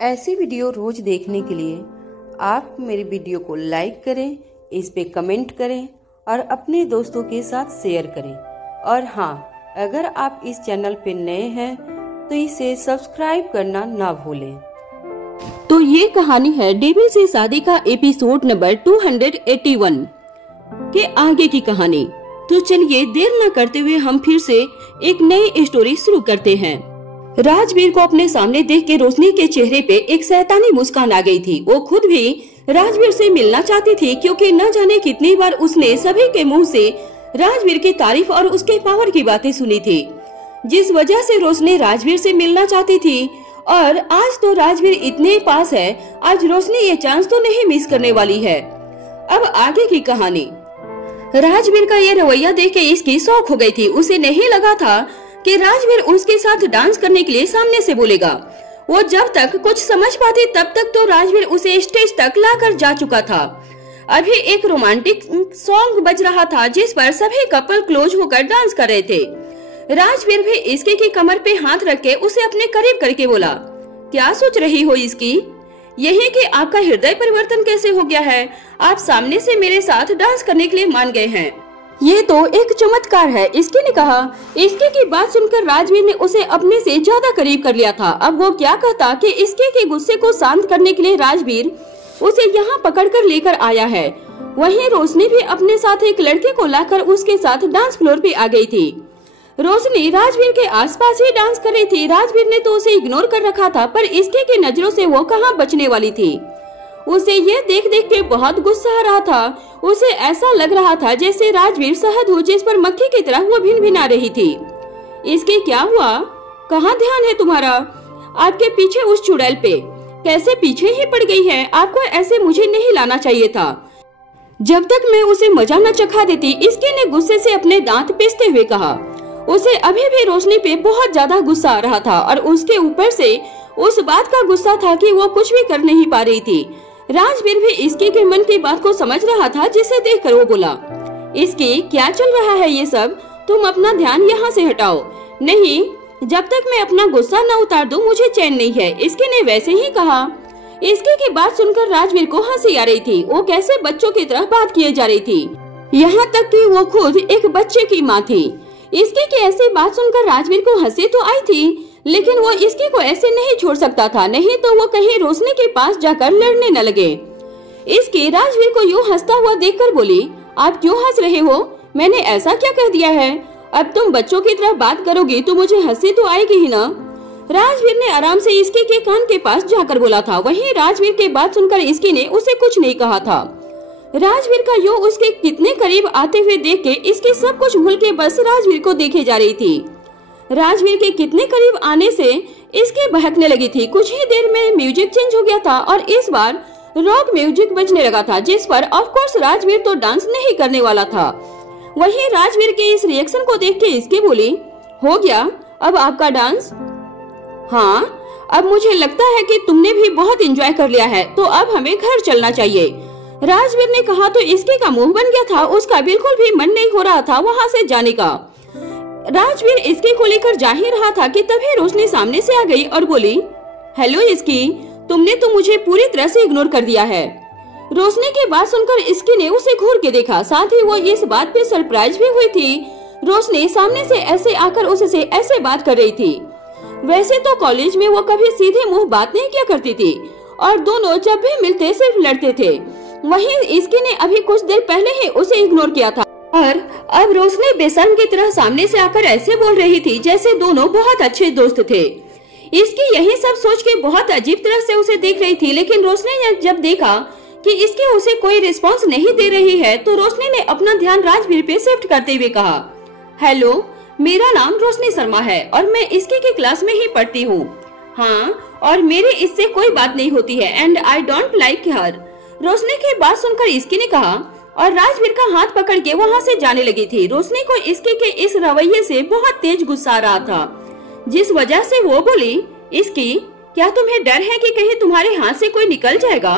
ऐसी वीडियो रोज देखने के लिए आप मेरी वीडियो को लाइक करें, इस पे कमेंट करें और अपने दोस्तों के साथ शेयर करें। और हाँ, अगर आप इस चैनल पे नए हैं तो इसे सब्सक्राइब करना ना भूलें। तो ये कहानी है डेविल से शादी का एपिसोड नंबर 281 के आगे की कहानी। तो चलिए देर न करते हुए हम फिर से एक नई स्टोरी शुरू करते हैं। राजवीर को अपने सामने देख के रोशनी के चेहरे पे एक शैतानी मुस्कान आ गई थी। वो खुद भी राजवीर से मिलना चाहती थी, क्योंकि न जाने कितनी बार उसने सभी के मुंह से राजवीर की तारीफ और उसके पावर की बातें सुनी थी, जिस वजह से रोशनी राजवीर से मिलना चाहती थी। और आज तो राजवीर इतने पास है, आज रोशनी ये चांस तो नहीं मिस करने वाली है। अब आगे की कहानी। राजवीर का ये रवैया देख के इसकी शौक हो गई थी। उसे नहीं लगा था कि राजवीर उसके साथ डांस करने के लिए सामने से बोलेगा। वो जब तक कुछ समझ पाती तब तक तो राजवीर उसे स्टेज तक लाकर जा चुका था। अभी एक रोमांटिक सॉन्ग बज रहा था जिस पर सभी कपल क्लोज होकर डांस कर रहे थे। राजवीर भी इसके की कमर पे हाथ रख के उसे अपने करीब करके बोला, क्या सोच रही हो इसकी? यही कि आपका हृदय परिवर्तन कैसे हो गया है? आप सामने से मेरे साथ डांस करने के लिए मान गए हैं। ये तो एक चमत्कार है, इसके ने कहा। इसके की बात सुनकर राजवीर ने उसे अपने से ज्यादा करीब कर लिया था। अब वो क्या कहता कि इसके के गुस्से को शांत करने के लिए राजवीर उसे यहाँ पकड़कर लेकर आया है। वहीं रोशनी भी अपने साथ एक लड़के को लाकर उसके साथ डांस फ्लोर पे आ गई थी। रोशनी राजवीर के आसपास ही डांस कर रही थी। राजवीर ने तो उसे इग्नोर कर रखा था, पर इसके की नजरों से वो कहाँ बचने वाली थी। उसे ये देख देख के बहुत गुस्सा आ रहा था। उसे ऐसा लग रहा था जैसे राजवीर शहद हो जिस पर मक्खी की तरह वो भिन-भिना रही थी। इसके क्या हुआ? कहाँ ध्यान है तुम्हारा? आपके पीछे उस चुड़ैल पे कैसे पीछे ही पड़ गई है? आपको ऐसे मुझे नहीं लाना चाहिए था। जब तक मैं उसे मजा न चखा देती, इसके ने गुस्से से अपने दांत पीसते हुए कहा। उसे अभी भी रोशनी पे बहुत ज्यादा गुस्सा आ रहा था और उसके ऊपर से उस बात का गुस्सा था कि वो कुछ भी कर नहीं पा रही थी। राजवीर भी इसके के मन की बात को समझ रहा था, जिसे देखकर वो बोला, इसके क्या चल रहा है ये सब? तुम अपना ध्यान यहाँ से हटाओ। नहीं, जब तक मैं अपना गुस्सा न उतार दूं मुझे चैन नहीं है। इसके ने वैसे ही कहा। इसके की बात सुनकर राजवीर को हंसी आ रही थी। वो कैसे बच्चों की तरह बात किए जा रही थी, यहाँ तक कि वो खुद एक बच्चे की माँ थी। इसके की ऐसी बात सुनकर राजवीर को हंसी तो आई थी, लेकिन वो इसके को ऐसे नहीं छोड़ सकता था, नहीं तो वो कहीं रोशनी के पास जाकर लड़ने न लगे। इसके राजवीर को यूं हंसता हुआ देखकर बोली, आप क्यों हंस रहे हो? मैंने ऐसा क्या कह दिया है? अब तुम बच्चों की तरह बात करोगी तो मुझे हंसी तो आएगी ही ना। राजवीर ने आराम से इसके के कान के पास जाकर बोला था। वहीं राजवीर के बात सुनकर इसकी ने उसे कुछ नहीं कहा था। राजवीर का यूं उसके कितने करीब आते हुए देख के इसकी सब कुछ भूल के बस राजवीर को देखे जा रही थी। राजवीर के कितने करीब आने से इसकी बहकने लगी थी। कुछ ही देर में म्यूजिक चेंज हो गया था और इस बार रॉक म्यूजिक बजने लगा था, जिस पर ऑफ कोर्स राजवीर तो डांस नहीं करने वाला था। वहीं राजवीर के इस रिएक्शन को देख के इसकी बोली, हो गया अब आपका डांस? हाँ, अब मुझे लगता है कि तुमने भी बहुत एंजॉय कर लिया है, तो अब हमें घर चलना चाहिए। राजवीर ने कहा तो इसके का मुंह बन गया था। उसका बिल्कुल भी मन नहीं हो रहा था वहाँ से जाने का। राजवीर इसके को लेकर जा ही रहा था कि तभी रोशनी सामने से आ गई और बोली, हेलो इसकी, तुमने तो मुझे पूरी तरह से इग्नोर कर दिया है। रोशनी की बात सुनकर इसकी ने उसे घूर के देखा, साथ ही वो इस बात पे सरप्राइज भी हुई थी। रोशनी सामने से ऐसे आकर उससे ऐसे बात कर रही थी। वैसे तो कॉलेज में वो कभी सीधे मुंह बात नहीं किया करती थी और दोनों जब भी मिलते सिर्फ लड़ते थे। वहीं इसकी ने अभी कुछ देर पहले ही उसे इग्नोर किया था और अब रोशनी बेशर्म की तरह सामने से आकर ऐसे बोल रही थी जैसे दोनों बहुत अच्छे दोस्त थे। इसकी यही सब सोच के बहुत अजीब तरह से उसे देख रही थी, लेकिन रोशनी ने जब देखा कि इसके उसे कोई रिस्पांस नहीं दे रही है तो रोशनी ने अपना ध्यान राजवीर पे शिफ्ट करते हुए कहा, हेलो, मेरा नाम रोशनी शर्मा है और मैं इसकी की क्लास में ही पढ़ती हूँ। हाँ, और मेरी इससे कोई बात नहीं होती है एंड आई डोंट लाइक हर। रोशनी की बात सुनकर इसकी ने कहा और राजवीर का हाथ पकड़ के वहाँ से जाने लगी थी। रोशनी को इसके के इस रवैये से बहुत तेज गुस्सा आ रहा था, जिस वजह से वो बोली, इसकी, क्या तुम्हें डर है कि कहीं तुम्हारे हाथ से कोई निकल जाएगा?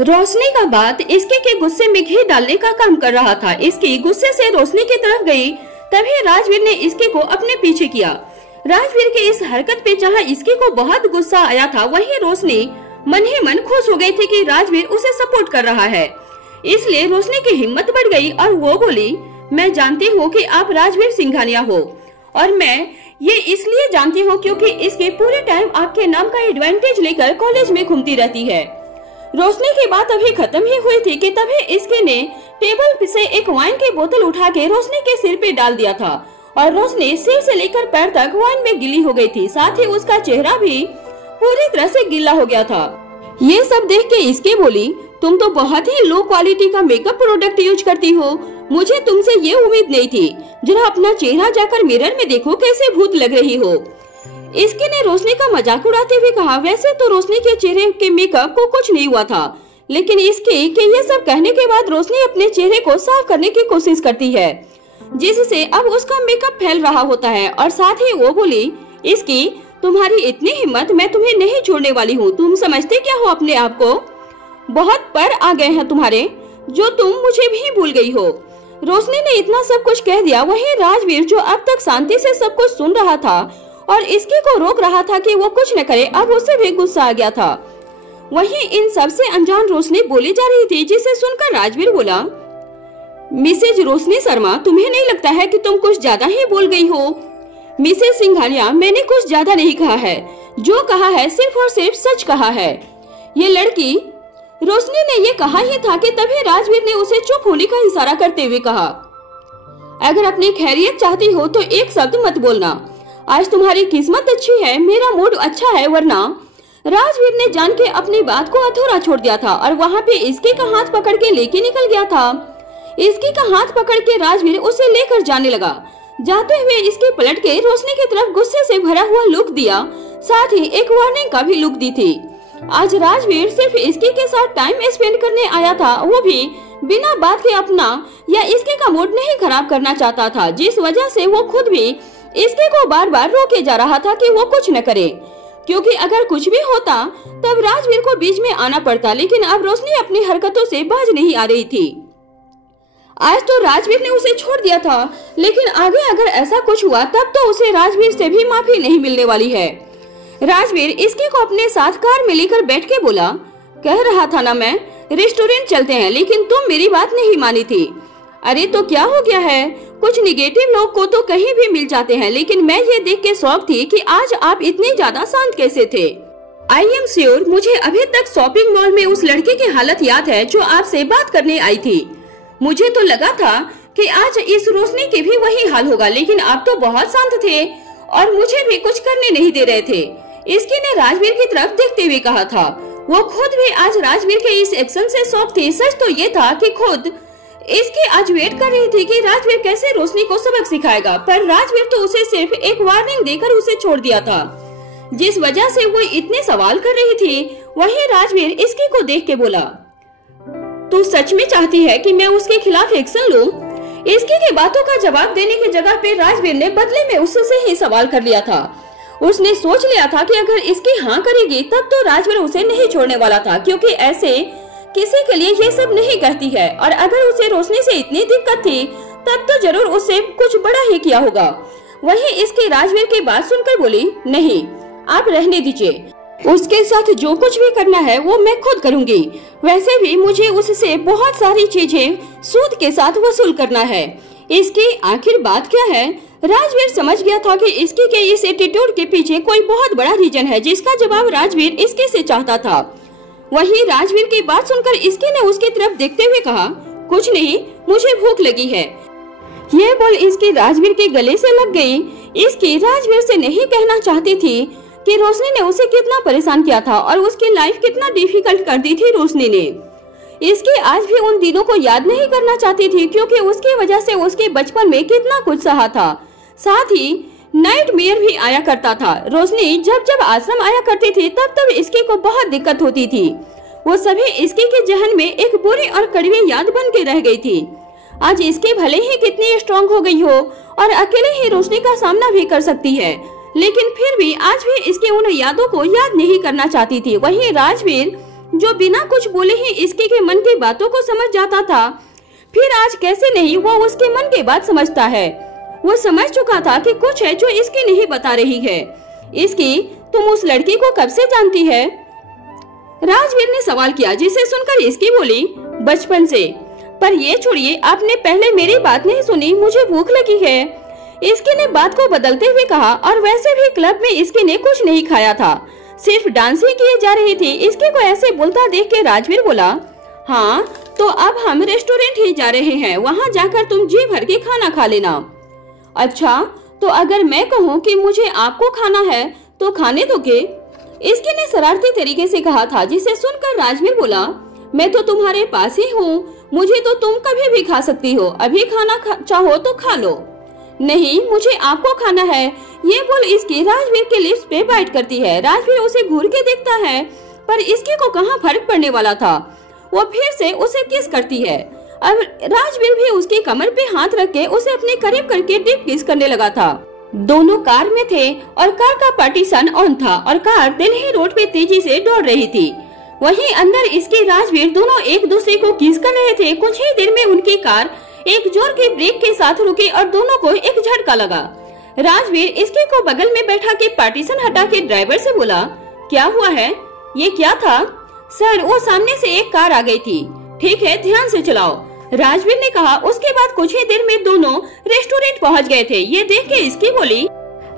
रोशनी का बात इसके के गुस्से में घी डालने का काम कर रहा था। इसकी गुस्से से रोशनी की तरफ गई, तभी राजवीर ने इसके को अपने पीछे किया। राजवीर की इस हरकत पे जहाँ इसकी को बहुत गुस्सा आया था, वहीं रोशनी मन ही मन खुश हो गई थी कि राजवीर उसे सपोर्ट कर रहा है। इसलिए रोशनी की हिम्मत बढ़ गई और वो बोली, मैं जानती हूँ कि आप राजवीर सिंघानिया हो और मैं ये इसलिए जानती हूँ क्योंकि इसके पूरे टाइम आपके नाम का एडवांटेज लेकर कॉलेज में घूमती रहती है। रोशनी की बात अभी खत्म ही हुई थी कि तभी इसके ने टेबल से एक वाइन की बोतल उठा के रोशनी के सिर पे डाल दिया था और रोशनी सिर से लेकर पैर तक वाइन में गीली हो गई थी। साथ ही उसका चेहरा भी पूरी तरह से गीला हो गया था। ये सब देख के इसके बोली, तुम तो बहुत ही लो क्वालिटी का मेकअप प्रोडक्ट यूज करती हो, मुझे तुमसे ये उम्मीद नहीं थी। जरा अपना चेहरा जाकर मिरर में देखो कैसे भूत लग रही हो। इसके ने रोशनी का मजाक उड़ाते हुए कहा, वैसे तो रोशनी के चेहरे के मेकअप को कुछ नहीं हुआ था, लेकिन इसके के ये सब कहने के बाद रोशनी अपने चेहरे को साफ करने की कोशिश करती है, जिससे अब उसका मेकअप फैल रहा होता है। और साथ ही वो बोली, इसकी तुम्हारी इतनी हिम्मत, मैं तुम्हें नहीं छोड़ने वाली हूँ। तुम समझते क्या हो अपने आप को? बहुत पर आ गए हैं तुम्हारे, जो तुम मुझे भी भूल गई हो। रोशनी ने इतना सब कुछ कह दिया। वहीं राजवीर जो अब तक शांति से सब कुछ सुन रहा था और इसके को रोक रहा था कि वो कुछ न करे, अब उससे भी गुस्सा आ गया था। वहीं इन सबसे अनजान रोशनी बोली जा रही थी, जिसे सुनकर राजवीर बोला, मिसेज रोशनी शर्मा, तुम्हें नहीं लगता है कि तुम कुछ ज्यादा ही बोल गई हो? मिसेज सिंघानिया, मैंने कुछ ज्यादा नहीं कहा है, जो कहा है सिर्फ और सिर्फ सच कहा है। ये लड़की, रोशनी ने ये कहा ही था कि तभी राजवीर ने उसे चुप होने का इशारा करते हुए कहा, अगर अपनी खैरियत चाहती हो तो एक शब्द मत बोलना। आज तुम्हारी किस्मत अच्छी है, मेरा मूड अच्छा है, वरना। राजवीर ने जान के अपनी बात को अधूरा छोड़ दिया था और वहाँ पे इसके का हाथ पकड़ के लेके निकल गया था। इसके का हाथ पकड़ के राजवीर उसे लेकर जाने लगा। जाते हुए इसके पलट के रोशनी की तरफ गुस्से से भरा हुआ लुक दिया, साथ ही एक वार्निंग का भी लुक दी थी। आज राजवीर सिर्फ इसके के साथ टाइम स्पेंड करने आया था, वो भी बिना बात के अपना या इसके का मूड नहीं खराब करना चाहता था, जिस वजह से वो खुद भी इसके को बार बार रोके जा रहा था कि वो कुछ न करे, क्योंकि अगर कुछ भी होता तब राजवीर को बीच में आना पड़ता। लेकिन अब रोशनी अपनी हरकतों से बाज नहीं आ रही थी। आज तो राजवीर ने उसे छोड़ दिया था, लेकिन आगे अगर ऐसा कुछ हुआ तब तो उसे राजवीर से भी माफी नहीं मिलने वाली है। राजवीर इसके को अपने साथ कार में लेकर बैठ के बोला, कह रहा था ना मैं रेस्टोरेंट चलते हैं, लेकिन तुम मेरी बात नहीं मानी थी। अरे तो क्या हो गया है, कुछ निगेटिव लोग को तो कहीं भी मिल जाते हैं, लेकिन मैं ये देख के शौक थी कि आज आप इतने ज्यादा शांत कैसे थे। आई एम श्योर, मुझे अभी तक शॉपिंग मॉल में उस लड़के की हालत याद है जो आपसे बात करने आई थी। मुझे तो लगा था कि आज इस रोशनी के भी वही हाल होगा, लेकिन आप तो बहुत शांत थे और मुझे भी कुछ करने नहीं दे रहे थे। इसकी ने राजवीर की तरफ देखते हुए कहा था। वो खुद भी आज राजवीर के इस एक्शन से शॉक थी। सच तो ये था कि खुद इसकी आज वेट कर रही थी कि राजवीर कैसे रोशनी को सबक सिखाएगा, पर राजवीर तो उसे सिर्फ एक वार्निंग देकर उसे छोड़ दिया था, जिस वजह से वो इतने सवाल कर रही थी। वहीं राजवीर इसकी को देख के बोला, तू सच में चाहती है कि मैं उसके खिलाफ एक्शन लूं? इसकी की बातों का जवाब देने की जगह पे राजवीर ने बदले में उससे ही सवाल कर लिया था। उसने सोच लिया था कि अगर इसकी हाँ करेगी तब तो राजवीर उसे नहीं छोड़ने वाला था, क्योंकि ऐसे किसी के लिए ये सब नहीं कहती है, और अगर उसे रोशनी से इतनी दिक्कत थी तब तो जरूर उसे कुछ बड़ा ही किया होगा। वहीं इसकी राजवीर की बात सुनकर बोली, नहीं आप रहने दीजिए, उसके साथ जो कुछ भी करना है वो मैं खुद करूंगी। वैसे भी मुझे उससे बहुत सारी चीजें सूद के साथ वसूल करना है। इसकी आखिर बात क्या है? राजवीर समझ गया था कि इसकी के इस एटीट्यूड के पीछे कोई बहुत बड़ा रीजन है, जिसका जवाब राजवीर इसके से चाहता था। वहीं राजवीर की बात सुनकर इसके ने उसकी तरफ देखते हुए कहा, कुछ नहीं, मुझे भूख लगी है। यह बोल इसकी राजवीर के गले से लग गई। इसकी राजवीर से नहीं कहना चाहती थी कि रोशनी ने उसे कितना परेशान किया था और उसकी लाइफ कितना डिफिकल्ट कर दी थी रोशनी ने। इसकी आज भी उन दिनों को याद नहीं करना चाहती थी, क्योंकि उसकी वजह से उसके बचपन में कितना कुछ सहा था। साथ ही नाइटमेयर भी आया करता था। रोशनी जब जब आश्रम आया करती थी तब तब इसके को बहुत दिक्कत होती थी। वो सभी इसके के जहन में एक बुरी और कड़वी याद बन के रह गई थी। आज इसके भले ही कितनी स्ट्रॉन्ग हो गई हो और अकेले ही रोशनी का सामना भी कर सकती है, लेकिन फिर भी आज भी इसके उन यादों को याद नहीं करना चाहती थी। वहीं राजवीर जो बिना कुछ बोले ही इसके के मन की बातों को समझ जाता था, फिर आज कैसे नहीं वो उसके मन की बात समझता है। वो समझ चुका था कि कुछ है जो इसकी नहीं बता रही है। इसकी तुम उस लड़की को कब से जानती है? राजवीर ने सवाल किया, जिसे सुनकर इसकी बोली, बचपन से। पर ये छोड़िए, आपने पहले मेरी बात नहीं सुनी, मुझे भूख लगी है। इसकी ने बात को बदलते हुए कहा। और वैसे भी क्लब में इसकी ने कुछ नहीं खाया था, सिर्फ डांस ही किए जा रही थी। इसके को ऐसे बोलता देख के राजवीर बोला, हाँ तो अब हम रेस्टोरेंट ही जा रहे हैं, वहाँ जाकर तुम जी भर के खाना खा लेना। अच्छा, तो अगर मैं कहूँ कि मुझे आपको खाना है तो खाने दोगे? इसकी ने शरारती तरीके से कहा था, जिसे सुनकर राजवीर बोला, मैं तो तुम्हारे पास ही हूँ, मुझे तो तुम कभी भी खा सकती हो, अभी खाना चाहो तो खा लो। नहीं, मुझे आपको खाना है। ये बोल इसकी राजवीर के लिप्स पे बाइट करती है। राजवीर उसे घूर के देखता है, पर इसके को कहाँ फर्क पड़ने वाला था। वो फिर से उसे किस करती है। अब राजवीर भी उसकी कमर पे हाथ रख के उसे अपने करीब करके डीप किस करने लगा था। दोनों कार में थे और कार का पार्टीशन ऑन था और कार दिल्ली रोड पे तेजी से दौड़ रही थी। वहीं अंदर इसके राजवीर दोनों एक दूसरे को किस कर रहे थे। कुछ ही देर में उनकी कार एक जोर के ब्रेक के साथ रुकी और दोनों को एक झटका लगा। राजवीर इसके को बगल में बैठा के पार्टीशन हटा के ड्राइवर से बोला, क्या हुआ है? ये क्या था? सर, वो सामने से एक कार आ गई थी। ठीक है, ध्यान से चलाओ, राजवीर ने कहा। उसके बाद कुछ ही देर में दोनों रेस्टोरेंट पहुंच गए थे। ये देख के इसकी बोली,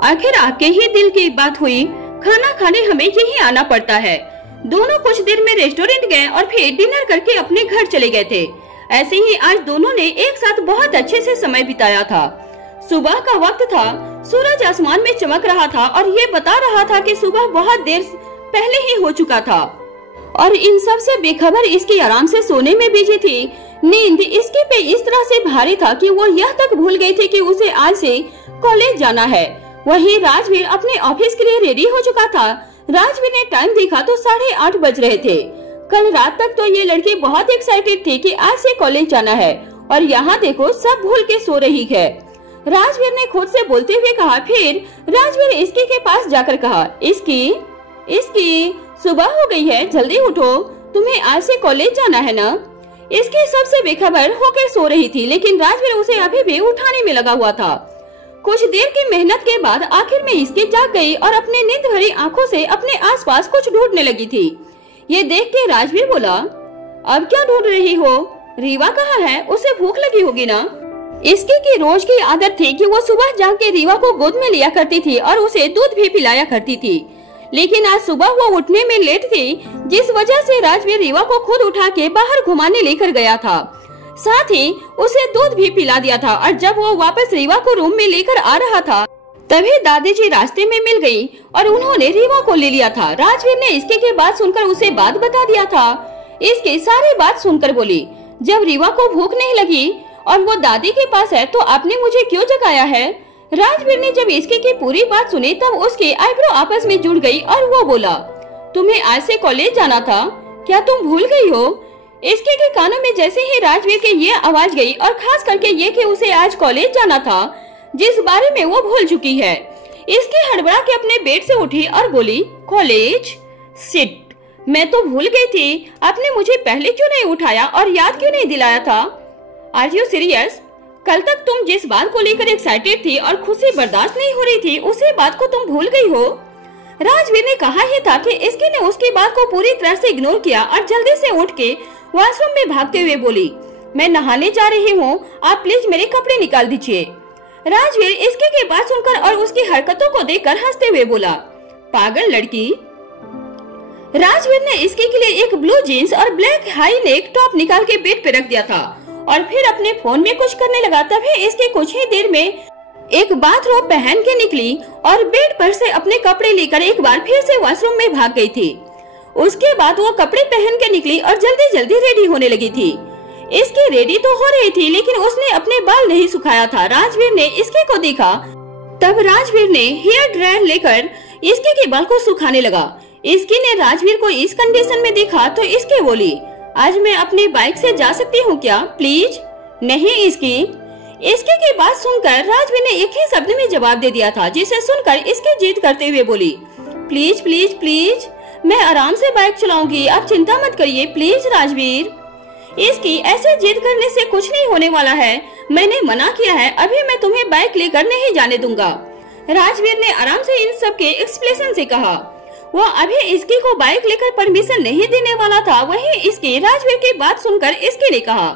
आखिर आपके ही दिल की बात हुई, खाना खाने हमें यही आना पड़ता है। दोनों कुछ देर में रेस्टोरेंट गए और फिर डिनर करके अपने घर चले गए थे। ऐसे ही आज दोनों ने एक साथ बहुत अच्छे से समय बिताया था। सुबह का वक्त था, सूरज आसमान में चमक रहा था और ये बता रहा था कि सुबह बहुत देर पहले ही हो चुका था। और इन सब से बेखबर इसकी आराम से सोने में बिजी थी। नींद इसके पे इस तरह से भारी था कि वो यह तक भूल गई थी कि उसे आज से कॉलेज जाना है। वहीं राजवीर अपने ऑफिस के लिए रेडी हो चुका था। राजवीर ने टाइम देखा तो 8:30 बज रहे थे। कल रात तक तो ये लड़की बहुत एक्साइटेड थी कि आज से कॉलेज जाना है और यहाँ देखो सब भूल के सो रही है। राजवीर ने खुद से बोलते हुए कहा। फिर राजवीर इसकी के पास जाकर कहा, इसकी सुबह हो गई है, जल्दी उठो, तुम्हें आज से कॉलेज जाना है ना? इसकी सबसे बेखबर होकर सो रही थी, लेकिन राजवीर उसे अभी भी उठाने में लगा हुआ था। कुछ देर की मेहनत के बाद आखिर में इसकी जाग गई और अपने नींद भरी आंखों से अपने आसपास कुछ ढूंढने लगी थी। ये देख के राजवीर बोला, अब क्या ढूंढ रही हो? रीवा कहाँ है? उसे भूख लगी होगी ना? इसकी की रोज की आदत थी कि वो सुबह जाग के रीवा को गोद में लिया करती थी और उसे दूध भी पिलाया करती थी। लेकिन आज सुबह वो उठने में लेट थी, जिस वजह से राजवीर रीवा को खुद उठा के बाहर घुमाने लेकर गया था। साथ ही उसे दूध भी पिला दिया था। और जब वो वापस रीवा को रूम में लेकर आ रहा था, तभी दादी जी रास्ते में मिल गई और उन्होंने रीवा को ले लिया था। राजवीर ने इसके के बात सुनकर उसे बात बता दिया था। इसके सारी बात सुनकर बोली, जब रीवा को भूख नहीं लगी और वो दादी के पास है तो आपने मुझे क्यों जगाया है? राजवीर ने जब इसके की पूरी बात सुनी तब उसके आईब्रो आपस में जुड़ गई और वो बोला, तुम्हें आज से कॉलेज जाना था, क्या तुम भूल गई हो? इसके के कानों में जैसे ही राजवीर के ये आवाज गई और खास करके ये कि उसे आज कॉलेज जाना था, जिस बारे में वो भूल चुकी है, इसकी हड़बड़ा के अपने बेड से उठी और बोली, कॉलेज? सिट, मैं तो भूल गई थी, आपने मुझे पहले क्यों नहीं उठाया और याद क्यों नहीं दिलाया था? Are you serious? कल तक तुम जिस बात को लेकर एक्साइटेड थी और खुशी बर्दाश्त नहीं हो रही थी, उसी बात को तुम भूल गई हो? राजवीर ने कहा ही था कि इसकी ने उसकी बात को पूरी तरह से इग्नोर किया और जल्दी से उठ के वॉशरूम में भागते हुए बोली, मैं नहाने जा रही हूँ, आप प्लीज मेरे कपड़े निकाल दीजिए। राजवीर इसके के बात सुनकर और उसकी हरकतों को देखकर हंसते हुए बोला, पागल लड़की। राजवीर ने इसके के लिए एक ब्लू जीन्स और ब्लैक हाई नेक टॉप निकाल के बेड पे रख दिया था और फिर अपने फोन में कुछ करने लगा। तभी इसके कुछ ही देर में एक बाथरोब पहन के निकली और बेड पर से अपने कपड़े लेकर एक बार फिर से वॉशरूम में भाग गई थी। उसके बाद वो कपड़े पहन के निकली और जल्दी जल्दी रेडी होने लगी थी। इसकी रेडी तो हो रही थी, लेकिन उसने अपने बाल नहीं सुखाया था। राजवीर ने इसके को देखा, तब राजवीर ने हेयर ड्रायर लेकर इसके के बाल को सुखाने लगा। इसकी ने राजवीर को इस कंडीशन में देखा तो इसके बोली, आज मैं अपनी बाइक से जा सकती हूँ क्या प्लीज? नहीं इसके की बात सुनकर राजवीर ने एक ही शब्द में जवाब दे दिया था, जिसे सुनकर इसकी जिद करते हुए बोली, प्लीज प्लीज प्लीज, मैं आराम से बाइक चलाऊंगी, आप चिंता मत करिए प्लीज राजवीर। इसकी ऐसे जिद करने से कुछ नहीं होने वाला है, मैंने मना किया है, अभी मैं तुम्हें बाइक लेकर नहीं जाने दूंगा। राजवीर ने आराम से इन सब के एक्सप्लेनेशन से कहा। वो अभी इसकी को बाइक लेकर परमिशन नहीं देने वाला था। वहीं इसकी राजवीर की बात सुनकर इसके ने कहा,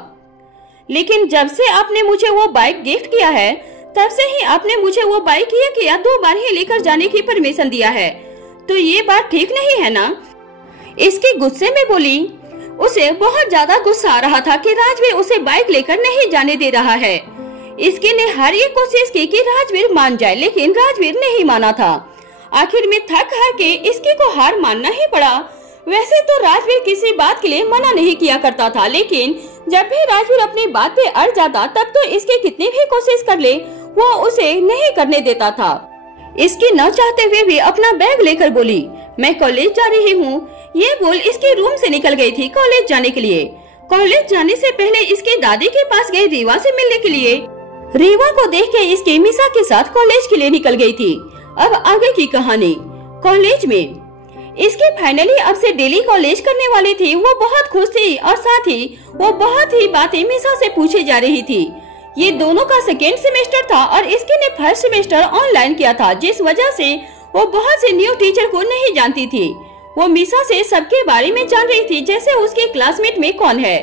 लेकिन जब से आपने मुझे वो बाइक गिफ्ट किया है तब से ही आपने मुझे वो बाइक एक या 2 बार ही लेकर जाने की परमिशन दिया है, तो ये बात ठीक नहीं है ना। इसके गुस्से में बोली। उसे बहुत ज्यादा गुस्सा आ रहा था कि राजवीर उसे बाइक लेकर नहीं जाने दे रहा है। इसके ने हर एक कोशिश की कि राजवीर मान जाए, लेकिन राजवीर नहीं माना था। आखिर में थक हार के इसके को हार मानना ही पड़ा। वैसे तो राजवीर किसी बात के लिए मना नहीं किया करता था, लेकिन जब भी राजवीर अपनी बात पे अड़ जाता तब तो इसके कितनी भी कोशिश कर ले वो उसे नहीं करने देता था। इसकी न चाहते हुए भी अपना बैग लेकर बोली, मैं कॉलेज जा रही हूँ। ये बोल इसके रूम से निकल गई थी कॉलेज जाने के लिए। कॉलेज जाने से पहले इसके दादी के पास गई रीवा से मिलने के लिए। रीवा को देख के इसके मिसा के साथ कॉलेज के लिए निकल गई थी। अब आगे की कहानी। कॉलेज में इसके फाइनली अब से डेली कॉलेज करने वाली थी। वो बहुत खुश थी और साथ ही वो बहुत ही बातें मिसा से पूछे जा रही थी। ये दोनों का सेकेंड सेमेस्टर था और इसके ने फर्स्ट सेमेस्टर ऑनलाइन किया था, जिस वजह से वो बहुत से न्यू टीचर को नहीं जानती थी। वो मिसा से सबके बारे में जान रही थी, जैसे उसके क्लासमेट में कौन है,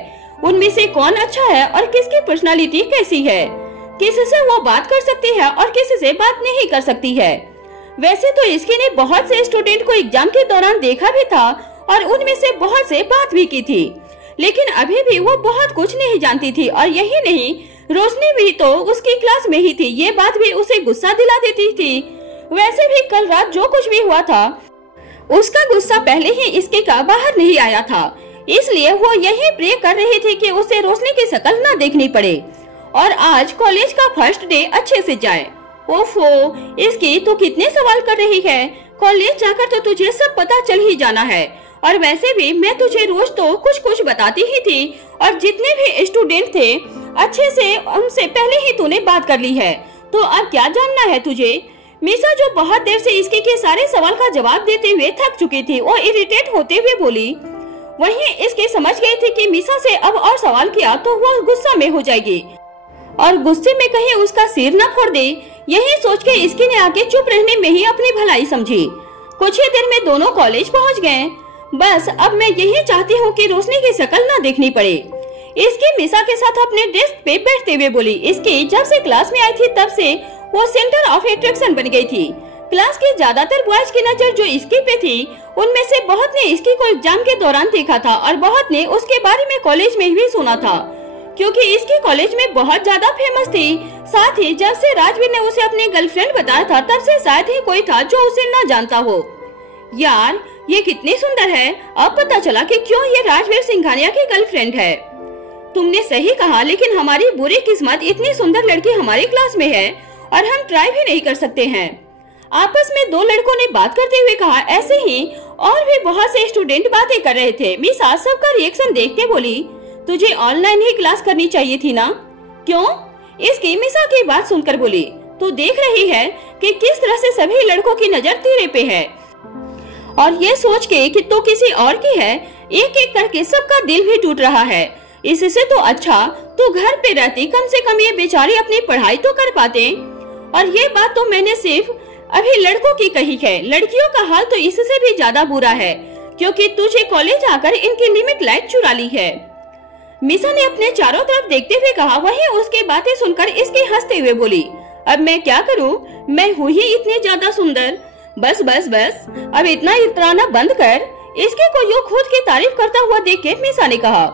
उनमें से कौन अच्छा है और किसकी पर्सनालिटी कैसी है, किसी से वो बात कर सकती है और किसी से बात नहीं कर सकती है। वैसे तो इसके ने बहुत से स्टूडेंट को एग्जाम के दौरान देखा भी था और उनमें से बहुत से बात भी की थी, लेकिन अभी भी वो बहुत कुछ नहीं जानती थी। और यही नहीं, रोशनी भी तो उसकी क्लास में ही थी, ये बात भी उसे गुस्सा दिला देती थी। वैसे भी कल रात जो कुछ भी हुआ था उसका गुस्सा पहले ही इसके का बाहर नहीं आया था, इसलिए वो यही प्रे कर रही थी कि उसे रोशनी की शक्ल न देखनी पड़े और आज कॉलेज का फर्स्ट डे अच्छे से जाए। ओफो, इसकी तो कितने सवाल कर रही है। कॉलेज जाकर तो तुझे सब पता चल ही जाना है, और वैसे भी मैं तुझे रोज तो कुछ कुछ बताती ही थी और जितने भी स्टूडेंट थे अच्छे से उनसे पहले ही तूने बात कर ली है, तो अब क्या जानना है तुझे। मिसा जो बहुत देर से इसके के सारे सवाल का जवाब देते हुए थक चुकी थी, वो इरिटेट होते हुए बोली। वहीं इसके समझ गई थी कि मिसा से अब और सवाल किया तो वो गुस्सा में हो जाएगी और गुस्से में कहीं उसका सिर न फोड़ दे। यही सोच के इसकी ने आगे चुप रहने में ही अपनी भलाई समझी। कुछ ही देर में दोनों कॉलेज पहुंच गए। बस अब मैं यही चाहती हूँ कि रोशनी की शक्ल न देखनी पड़े, इसकी मिसा के साथ अपने डेस्क पे बैठते हुए बोली। इसकी जब से क्लास में आई थी तब से वो सेंटर ऑफ अट्रैक्शन बन गई थी। क्लास के ज्यादातर बॉयज की नजर जो इसकी पे थी, उनमें से बहुत ने इसकी को एग्जाम के दौरान देखा था और बहुत ने उसके बारे में कॉलेज में भी सुना था, क्योंकि इसकी कॉलेज में बहुत ज्यादा फेमस थी। साथ ही जब से राजवीर ने उसे अपनी गर्लफ्रेंड बताया था तब से शायद ही कोई था जो उसे न जानता हो। यार ये कितनी सुंदर है, अब पता चला कि क्यों ये राजवीर सिंघानिया की गर्लफ्रेंड है। तुमने सही कहा, लेकिन हमारी बुरी किस्मत इतनी सुंदर लड़की हमारी क्लास में है और हम ट्राई भी नहीं कर सकते हैं। आपस में दो लड़कों ने बात करते हुए कहा। ऐसे ही और भी बहुत से स्टूडेंट बातें कर रहे थे। मिसा सबका रिएक्शन देख के बोली, तुझे ऑनलाइन ही क्लास करनी चाहिए थी ना। क्यों? इसकी मिसा की बात सुनकर बोली, तू देख रही है कि किस तरह से सभी लड़कों की नजर तेरे पे है, और ये सोच के कि तू किसी और की है, एक एक करके सबका दिल भी टूट रहा है। इससे तो अच्छा तू घर पे रहती, कम से कम ये बेचारे अपनी पढ़ाई तो कर पाते। और ये बात तो मैंने सिर्फ अभी लड़कों की कही है, लड़कियों का हाल तो इससे भी ज्यादा बुरा है, क्योंकि तुझे कॉलेज आकर इनकी लिमिट लाइट चुरा ली है। मिसा ने अपने चारों तरफ देखते हुए कहा। वहीं उसकी बातें सुनकर इसके हंसते हुए बोली, अब मैं क्या करूं, मैं हूँ ही इतनी ज्यादा सुंदर। बस बस बस, अब इतना इतराना बंद कर। इसके को यूं खुद की तारीफ करता हुआ देख के मिसा ने कहा।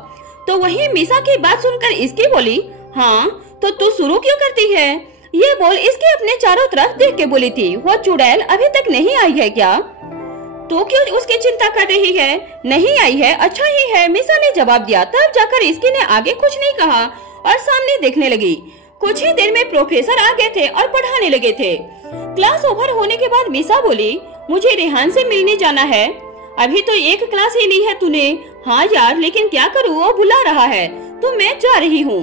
तो वहीं मिसा की बात सुनकर इसकी बोली, हाँ तो तू शुरू क्यों करती है। ये बोल इसके अपने चारों तरफ देख के बोली थी, वो चुड़ैल अभी तक नहीं आई है क्या? तू क्यों उसकी चिंता कर रही है? नहीं आई है, अच्छा ही है, मिसा ने जवाब दिया। तब जाकर इसकी ने आगे कुछ नहीं कहा और सामने देखने लगी। कुछ ही देर में प्रोफेसर आ गए थे और पढ़ाने लगे थे। क्लास ओवर होने के बाद मिसा बोली, मुझे रेहान से मिलने जाना है। अभी तो एक क्लास ही ली है तूने। हाँ यार, लेकिन क्या करूँ, वो बुला रहा है तो मैं जा रही हूँ।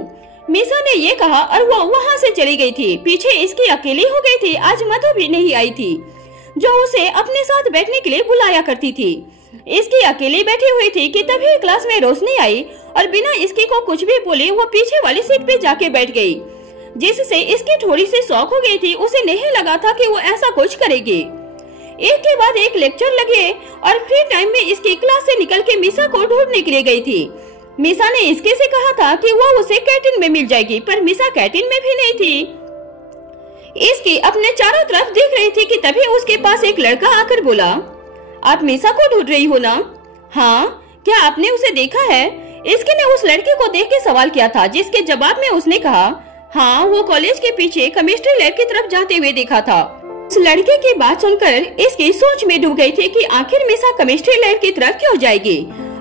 मिसा ने ये कहा और वो वहाँ से चली गई थी। पीछे इसकी अकेली हो गई थी। आज मधु भी नहीं आई थी, जो उसे अपने साथ बैठने के लिए बुलाया करती थी। इसकी अकेली बैठी हुई थी कि तभी क्लास में रोशनी आई और बिना इसकी को कुछ भी बोले वो पीछे वाली सीट पे जाके बैठ गई, जिससे इसकी थोड़ी सी शॉक हो गई थी। उसे नहीं लगा था कि वो ऐसा कुछ करेगी। एक के बाद एक लेक्चर लगे और फ्री टाइम में इसकी क्लास से निकल के मिसा को ढूंढने के लिए गई थी। मिसा ने इसके से कहा था कि वो उसे कैंटीन में मिल जाएगी, पर मिसा कैंटीन में भी नहीं थी। इसकी अपने चारों तरफ देख रही थी कि तभी उसके पास एक लड़का आकर बोला, आप मिसा को ढूंढ रही हो ना? हाँ, क्या आपने उसे देखा है? इसकी ने उस लड़के को देख के सवाल किया था, जिसके जवाब में उसने कहा, हाँ, वो कॉलेज के पीछे केमिस्ट्री लैब की तरफ जाते हुए देखा था। उस लड़के की बात सुनकर इसकी सोच में डूब गई थी कि आखिर मिसा केमिस्ट्री लैब की तरफ क्यों जाएगी।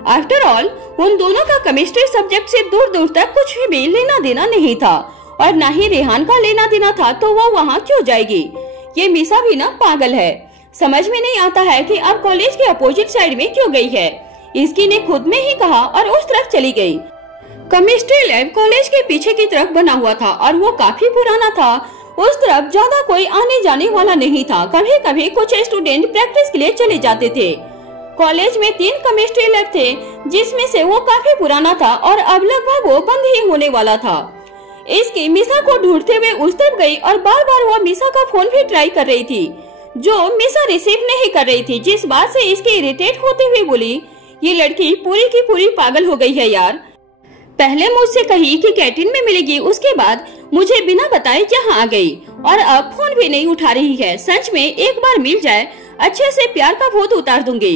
आफ्टर ऑल उन दोनों का केमिस्ट्री सब्जेक्ट से दूर दूर तक कुछ भी लेना देना नहीं था और ना ही रेहान का लेना देना था, तो वो वहाँ क्यों जाएगी? ये मिसा भी ना पागल है। समझ में नहीं आता है कि अब कॉलेज के अपोजिट साइड में क्यों गई है। इसकी ने खुद में ही कहा और उस तरफ चली गई। केमिस्ट्री लैब कॉलेज के पीछे की तरफ बना हुआ था और वो काफी पुराना था। उस तरफ ज्यादा कोई आने जाने वाला नहीं था। कभी कभी कुछ स्टूडेंट प्रैक्टिस के लिए चले जाते थे। कॉलेज में 3 केमिस्ट्री लैब थे, जिसमें से वो काफी पुराना था और अब लगभग वो बंद ही होने वाला था। इसकी मिसा को ढूंढते हुए उस तरफ गई और बार बार वो मिसा का फोन भी ट्राई कर रही थी, जो मिसा रिसीव नहीं कर रही थी, जिस बात से इसकी इरिटेट होते हुए बोली, ये लड़की पूरी की पूरी पागल हो गई है यार। पहले मुझसे कही कि कैंटीन में मिलेगी, उसके बाद मुझे बिना बताए यहाँ आ गई और अब फोन भी नहीं उठा रही है। सच में एक बार मिल जाए अच्छे से प्यार का भूत उतार दूंगी।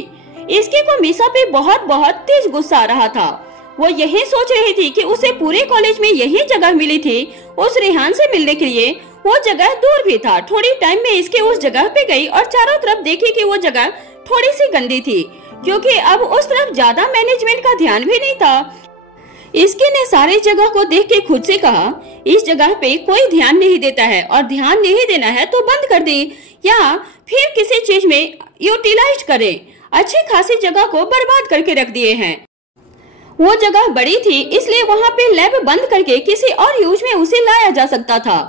इसके को मिसा पे बहुत बहुत तेज गुस्सा आ रहा था। वो यही सोच रही थी कि उसे पूरे कॉलेज में यही जगह मिली थी उस रेहान से मिलने के लिए। वो जगह दूर भी था। थोड़ी टाइम में इसके उस जगह पे गई और चारों तरफ देखी कि वो जगह थोड़ी सी गंदी थी, क्योंकि अब उस तरफ ज्यादा मैनेजमेंट का ध्यान भी नहीं था। इसके ने सारी जगह को देख के खुद से कहा, इस जगह पे कोई ध्यान नहीं देता है और ध्यान नहीं देना है तो बंद कर दे या फिर किसी चीज में यूटिलाइज करे। अच्छी खासी जगह को बर्बाद करके रख दिए हैं। वो जगह बड़ी थी, इसलिए वहाँ पे लैब बंद करके किसी और यूज में उसे लाया जा सकता था।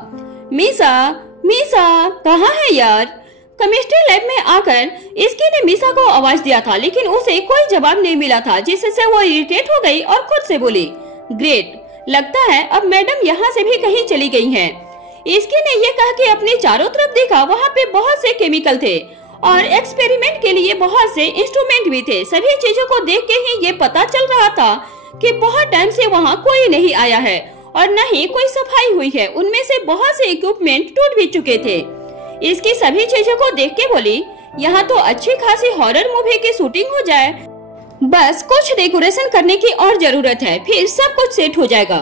मिसा, मिसा कहाँ है यार? केमिस्ट्री लैब में आकर इसकी ने मिसा को आवाज दिया था, लेकिन उसे कोई जवाब नहीं मिला था, जिससे वो इरिटेट हो गई और खुद से बोली, ग्रेट, लगता है अब मैडम यहाँ से भी कहीं चली गई हैं। इसकी ने ये कह के अपने चारों तरफ देखा। वहाँ पे बहुत से केमिकल थे और एक्सपेरिमेंट के लिए बहुत से इंस्ट्रूमेंट भी थे। सभी चीजों को देख के ही ये पता चल रहा था कि बहुत टाइम से वहाँ कोई नहीं आया है और न ही कोई सफाई हुई है। उनमें से बहुत से इक्विपमेंट टूट भी चुके थे। इसकी सभी चीजों को देख के बोली, यहाँ तो अच्छी खासी हॉरर मूवी की शूटिंग हो जाए, बस कुछ डेकोरेशन करने की और जरूरत है, फिर सब कुछ सेट हो जाएगा।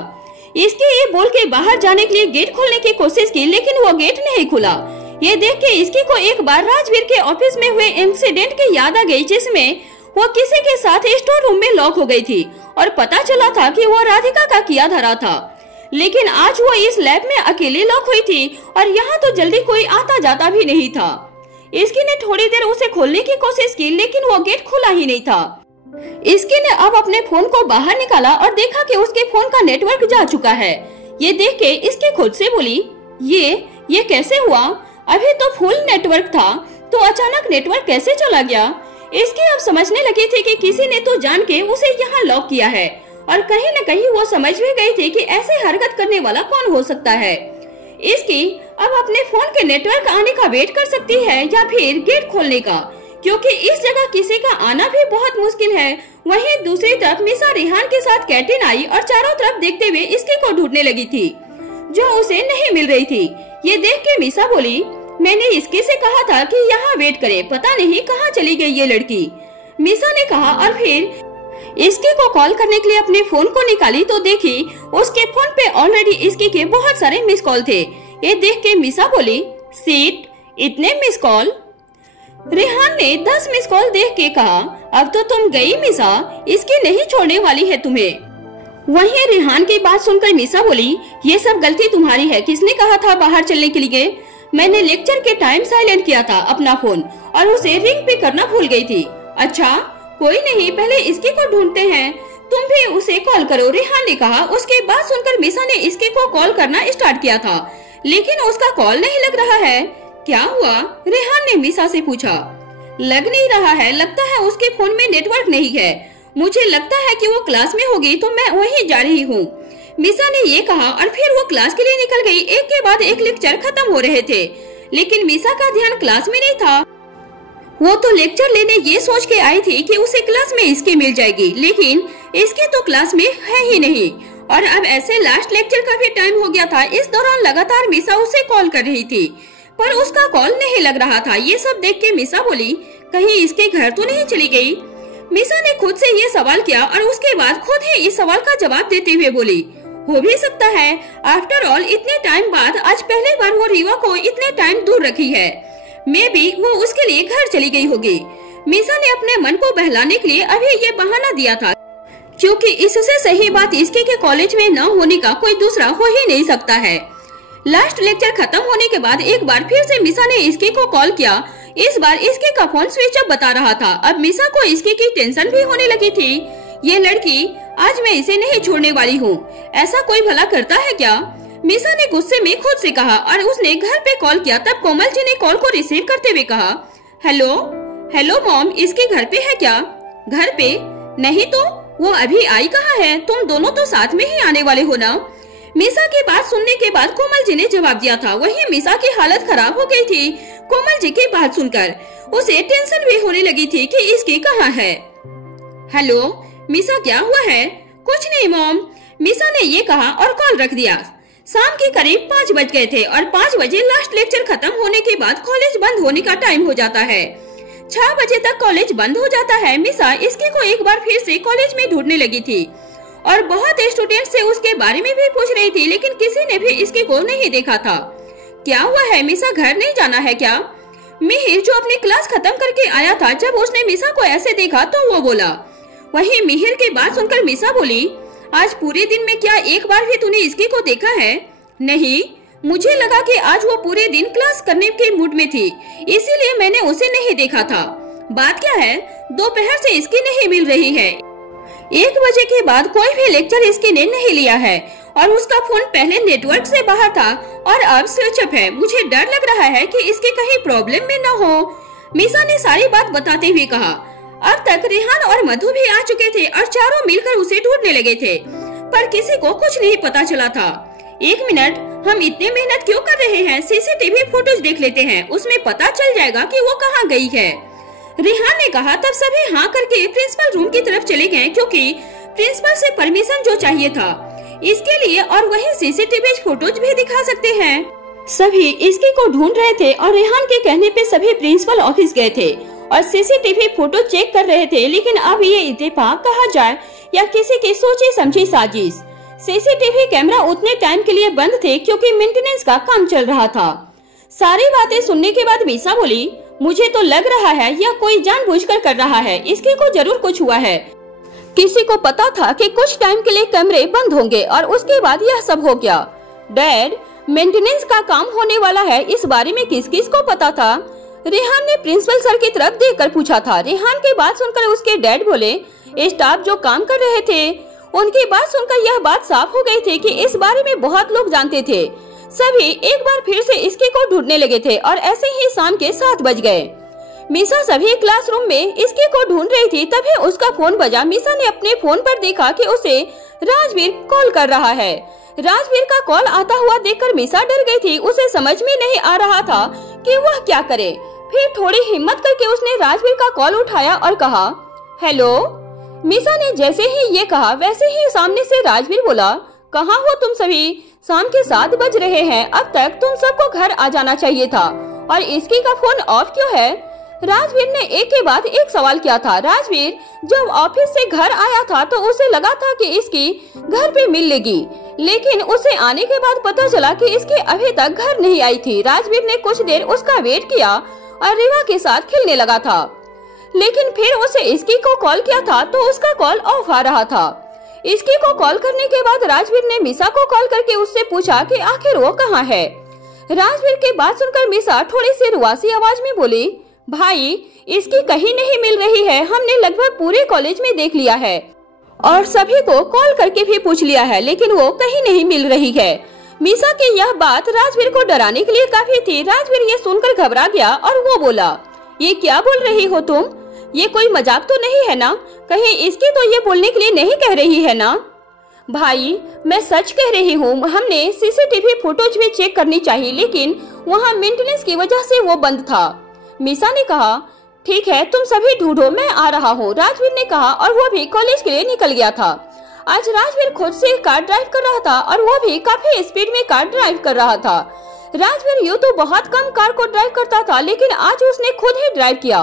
इसके ये बोल के बाहर जाने के लिए गेट खोलने की कोशिश की, लेकिन वो गेट नहीं खुला। ये देख के इसकी को एक बार राजवीर के ऑफिस में हुए इंसिडेंट की याद आ गई, जिसमें वो किसी के साथ स्टोर रूम में लॉक हो गई थी और पता चला था कि वो राधिका का किया धरा था। लेकिन आज वो इस लैब में अकेली लॉक हुई थी और यहाँ तो जल्दी कोई आता जाता भी नहीं था। इसकी ने थोड़ी देर उसे खोलने की कोशिश की, लेकिन वो गेट खुला ही नहीं था। इसकी ने अब अपने फोन को बाहर निकाला और देखा कि उसके फोन का नेटवर्क जा चुका है। ये देख के इसकी खुद से बोली, ये कैसे हुआ? अभी तो फुल नेटवर्क था, तो अचानक नेटवर्क कैसे चला गया? इसकी अब समझने लगी थी कि किसी ने तो जान के उसे यहाँ लॉक किया है और कहीं न कहीं वो समझ भी गई थी कि ऐसे हरकत करने वाला कौन हो सकता है। इसकी अब अपने फोन के नेटवर्क आने का वेट कर सकती है या फिर गेट खोलने का, क्योंकि इस जगह किसी का आना भी बहुत मुश्किल है। वहीं दूसरी तरफ मिसा रेहान के साथ कैंटीन आई और चारों तरफ देखते हुए इसकी को ढूंढने लगी थी, जो उसे नहीं मिल रही थी। ये देख के मिसा बोली, मैंने इसके से कहा था कि यहाँ वेट करे, पता नहीं कहाँ चली गई ये लड़की। मिसा ने कहा और फिर इसके को कॉल करने के लिए अपने फोन को निकाली तो देखी उसके फोन पे ऑलरेडी इसके के बहुत सारे मिस कॉल थे। ये देख के मिसा बोली, सीट, इतने मिस कॉल? रेहान ने 10 मिस कॉल देख के कहा, अब तो तुम गई मिसा, इसकी नहीं छोड़ने वाली है तुम्हें। वहीं रेहान की बात सुनकर मिसा बोली, ये सब गलती तुम्हारी है, किसने कहा था बाहर चलने के लिए? मैंने लेक्चर के टाइम साइलेंट किया था अपना फोन और उसे रिंग पे करना भूल गई थी। अच्छा, कोई नहीं, पहले इसके को ढूंढते हैं, तुम भी उसे कॉल करो, रेहान ने कहा। उसके बाद सुनकर मिसा ने इसके को कॉल करना स्टार्ट किया था, लेकिन उसका कॉल नहीं लग रहा है। क्या हुआ? रेहान ने मिसा से पूछा। लग नहीं रहा है, लगता है उसके फोन में नेटवर्क नहीं है। मुझे लगता है कि वो क्लास में होगी, तो मैं वहीं जा रही हूँ। मिसा ने ये कहा और फिर वो क्लास के लिए निकल गई। एक के बाद एक लेक्चर खत्म हो रहे थे, लेकिन मिसा का ध्यान क्लास में नहीं था। वो तो लेक्चर लेने ये सोच के आई थी कि उसे क्लास में इसकी मिल जाएगी, लेकिन इसकी तो क्लास में है ही नहीं। और अब ऐसे लास्ट लेक्चर का भी टाइम हो गया था। इस दौरान लगातार मिसा उसे कॉल कर रही थी, पर उसका कॉल नहीं लग रहा था। ये सब देख के मिसा बोली, कहीं इसके घर तो नहीं चली गई। मिसा ने खुद से ये सवाल किया और उसके बाद खुद ही इस सवाल का जवाब देते हुए बोली, हो भी सकता है। आफ्टर ऑल इतने टाइम बाद आज पहली बार वो रीवा को इतने टाइम दूर रखी है। मे बी वो उसके लिए घर चली गई होगी। मिसा ने अपने मन को बहलाने के लिए अभी ये बहाना दिया था, क्योंकि इससे सही बात इसके के कॉलेज में न होने का कोई दूसरा हो ही नहीं सकता है। लास्ट लेक्चर खत्म होने के बाद एक बार फिर से मिसा ने इसके को कॉल किया। इस बार इसके का फोन स्विच ऑफ बता रहा था। अब मिसा को इसके की टेंशन भी होने लगी थी। ये लड़की, आज मैं इसे नहीं छोड़ने वाली हूँ। ऐसा कोई भला करता है क्या? मिसा ने गुस्से में खुद से कहा और उसने घर पे कॉल किया। तब कोमल जी ने कॉल को रिसीव करते हुए कहा, हेलो हेलो मॉम, इसके घर पे है क्या? घर पे नहीं तो वो अभी आई कहाँ है? तुम दोनों तो साथ में ही आने वाले हो ना? मिसा की बात सुनने के बाद कोमल जी ने जवाब दिया था। वहीं मिसा की हालत खराब हो गई थी। कोमल जी की बात सुनकर उसे टेंशन भी होने लगी थी कि इसकी कहाँ है। हेलो मिसा, क्या हुआ है? कुछ नहीं मॉम, मिसा ने ये कहा और कॉल रख दिया। शाम के करीब 5 बज गए थे और 5 बजे लास्ट लेक्चर खत्म होने के बाद कॉलेज बंद होने का टाइम हो जाता है। 6 बजे तक कॉलेज बंद हो जाता है। मिसा इसके को एक बार फिर से कॉलेज में ढूंढने लगी थी और बहुत स्टूडेंट से उसके बारे में भी पूछ रही थी, लेकिन किसी ने भी इसके को नहीं देखा था। क्या हुआ है मिसा, घर नहीं जाना है क्या? मिहिर जो अपनी क्लास खत्म करके आया था, जब उसने मिसा को ऐसे देखा तो वो बोला। वहीं मिहिर की बात सुनकर मिसा बोली, आज पूरे दिन में क्या एक बार भी तूने इसके को देखा है? नहीं, मुझे लगा कि आज वो पूरे दिन क्लास करने के मूड में थी, इसीलिए मैंने उसे नहीं देखा था। बात क्या है, दोपहर से इसकी नहीं मिल रही है। 1 बजे के बाद कोई भी लेक्चर इसकी ने नहीं लिया है और उसका फोन पहले नेटवर्क से बाहर था और अब स्विच ऑफ है। मुझे डर लग रहा है कि इसके कहीं प्रॉब्लम में न हो। मिसा ने सारी बात बताते हुए कहा। अब तक रेहान और मधु भी आ चुके थे और चारों मिलकर उसे ढूंढने लगे थे, पर किसी को कुछ नहीं पता चला था। 1 मिनट, हम इतने मेहनत क्यों कर रहे हैं? सीसीटीवी फुटेज देख लेते हैं, उसमें पता चल जाएगा कि वो कहाँ गई है। रेहान ने कहा। तब सभी हाँ करके प्रिंसिपल रूम की तरफ चले गए, क्योंकि प्रिंसिपल से परमिशन जो चाहिए था इसके लिए, और वही सीसीटीवी फुटेज भी दिखा सकते हैं। सभी इसके को ढूंढ रहे थे और रेहान के कहने पे सभी प्रिंसिपल ऑफिस गए थे और सीसीटीवी फोटो चेक कर रहे थे। लेकिन अब ये इत्तेफाक कहा जाए या किसी की सोची समझी साजिश, सीसीटीवी कैमरा उतने टाइम के लिए बंद थे क्योंकि मेंटेनेंस का काम चल रहा था। सारी बातें सुनने के बाद मिसा बोली, मुझे तो लग रहा है यह कोई जानबूझकर कर रहा है। इसके को जरूर कुछ हुआ है। किसी को पता था कि कुछ टाइम के लिए कैमरे बंद होंगे और उसके बाद यह सब हो गया। डैड, मेंटेनेंस का काम होने वाला है, इस बारे में किस किस को पता था? रेहान ने प्रिंसिपल सर की तरफ देखकर पूछा था। रेहान की बात सुनकर उसके डैड बोले, स्टाफ जो काम कर रहे थे उनकी बात सुनकर यह बात साफ हो गई थी कि इस बारे में बहुत लोग जानते थे। सभी एक बार फिर से इसके को ढूंढने लगे थे और ऐसे ही शाम के 7 बज गए। मिसा सभी क्लासरूम में इसके को ढूंढ रही थी, तभी उसका फोन बजा। मिसा ने अपने फोन पर देखा कि उसे राजवीर कॉल कर रहा है। राजवीर का कॉल आता हुआ देखकर मिसा डर गई थी। उसे समझ में नहीं आ रहा था कि वह क्या करे। फिर थोड़ी हिम्मत करके उसने राजवीर का कॉल उठाया और कहा, हेलो। मिसा ने जैसे ही ये कहा वैसे ही सामने से राजवीर बोला, कहाँ हो तुम सभी? शाम के 7 बज रहे हैं, अब तक तुम सबको घर आ जाना चाहिए था और इसकी का फोन ऑफ क्यों है? राजवीर ने एक के बाद एक सवाल किया था। राजवीर जब ऑफिस से घर आया था तो उसे लगा था कि इसकी घर पे मिल लेगी, लेकिन उसे आने के बाद पता चला कि इसकी अभी तक घर नहीं आई थी। राजवीर ने कुछ देर उसका वेट किया और रीवा के साथ खेलने लगा था, लेकिन फिर उसे इसकी को कॉल किया था तो उसका कॉल ऑफ आ रहा था। इसकी को कॉल करने के बाद राजवीर ने मिसा को कॉल करके उससे पूछा कि आखिर वो कहाँ है। राजवीर की बात सुनकर मिसा थोड़ी सी रुआसी आवाज में बोली, भाई इसकी कहीं नहीं मिल रही है। हमने लगभग पूरे कॉलेज में देख लिया है और सभी को कॉल करके भी पूछ लिया है, लेकिन वो कहीं नहीं मिल रही है। मिसा की यह बात राजवीर को डराने के लिए काफी थी। राजवीर ये सुनकर घबरा गया और वो बोला, ये क्या बोल रही हो तुम? ये कोई मजाक तो नहीं है ना? कहीं इसकी तो ये बोलने के लिए नहीं कह रही है ना? भाई मैं सच कह रही हूँ, हमने सीसीटीवी फुटेज भी चेक करनी चाहिए, लेकिन वहाँ मेंटेनेंस की वजह से वो बंद था। मीसा ने कहा ठीक है, तुम सभी ढूंढो, मैं आ रहा हूँ, राजवीर ने कहा और वो भी कॉलेज के लिए निकल गया था। आज राजवीर खुद से कार ड्राइव कर रहा था और वो भी काफी स्पीड में कार ड्राइव कर रहा था। राजवीर यूँ तो बहुत कम कार को ड्राइव करता था, लेकिन आज उसने खुद ही ड्राइव किया।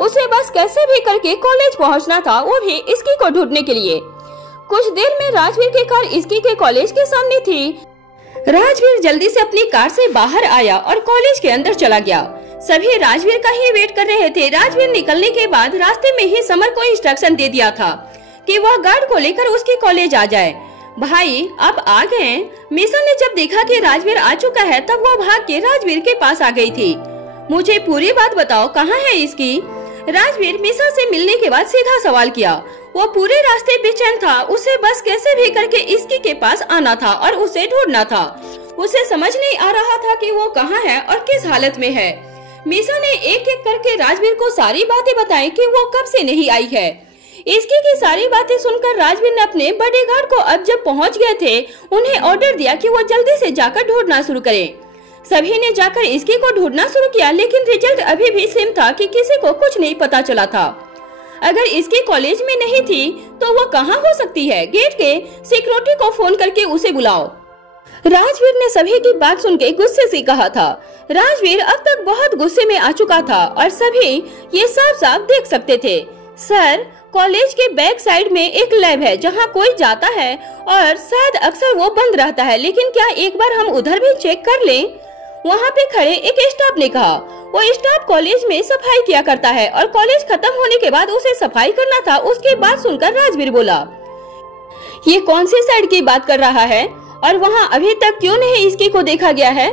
उसे बस कैसे भी करके कॉलेज पहुंचना था, वो भी इसकी को ढूंढने के लिए। कुछ देर में राजवीर की कार इसकी के कॉलेज के सामने थी। राजवीर जल्दी से अपनी कार से बाहर आया और कॉलेज के अंदर चला गया। सभी राजवीर का ही वेट कर रहे थे। राजवीर निकलने के बाद रास्ते में ही समर को इंस्ट्रक्शन दे दिया था कि वह गार्ड को लेकर उसके कॉलेज आ जाए। भाई अब आ गए। मीसा ने जब देखा कि राजवीर आ चुका है, तब वह भाग के राजवीर के पास आ गई थी। मुझे पूरी बात बताओ, कहाँ है इसकी? राजवीर मीसा से मिलने के बाद सीधा सवाल किया। वो पूरे रास्ते बेचैन था, उसे बस कैसे भी करके इसकी के पास आना था और उसे ढूंढना था। उसे समझ नहीं आ रहा था कि वो कहाँ है और किस हालत में है। मीसा ने एक एक करके राजवीर को सारी बातें बताई कि वो कब से नहीं आई है। इसकी की सारी बातें सुनकर राजवीर ने अपने बॉडीगार्ड को अब जब पहुंच गए थे, उन्हें ऑर्डर दिया कि वो जल्दी से जाकर ढूंढना शुरू करें। सभी ने जाकर इसकी को ढूंढना शुरू किया, लेकिन रिजल्ट अभी भी सेम था कि किसी को कुछ नहीं पता चला था। अगर इसकी कॉलेज में नहीं थी तो वो कहाँ हो सकती है? गेट के सिक्योरिटी को फोन करके उसे बुलाओ। राजवीर ने सभी की बात सुन के गुस्से से कहा था। राजवीर अब तक बहुत गुस्से में आ चुका था और सभी ये साफ साफ देख सकते थे। सर, कॉलेज के बैक साइड में एक लैब है जहाँ कोई जाता है और शायद अक्सर वो बंद रहता है, लेकिन क्या एक बार हम उधर भी चेक कर लें? वहाँ पे खड़े एक स्टाफ ने कहा। वो स्टाफ कॉलेज में सफाई किया करता है और कॉलेज खत्म होने के बाद उसे सफाई करना था। उसकी बात सुनकर राजवीर बोला, ये कौन सी साइड की बात कर रहा है और वहाँ अभी तक क्यों नहीं इसकी को देखा गया है?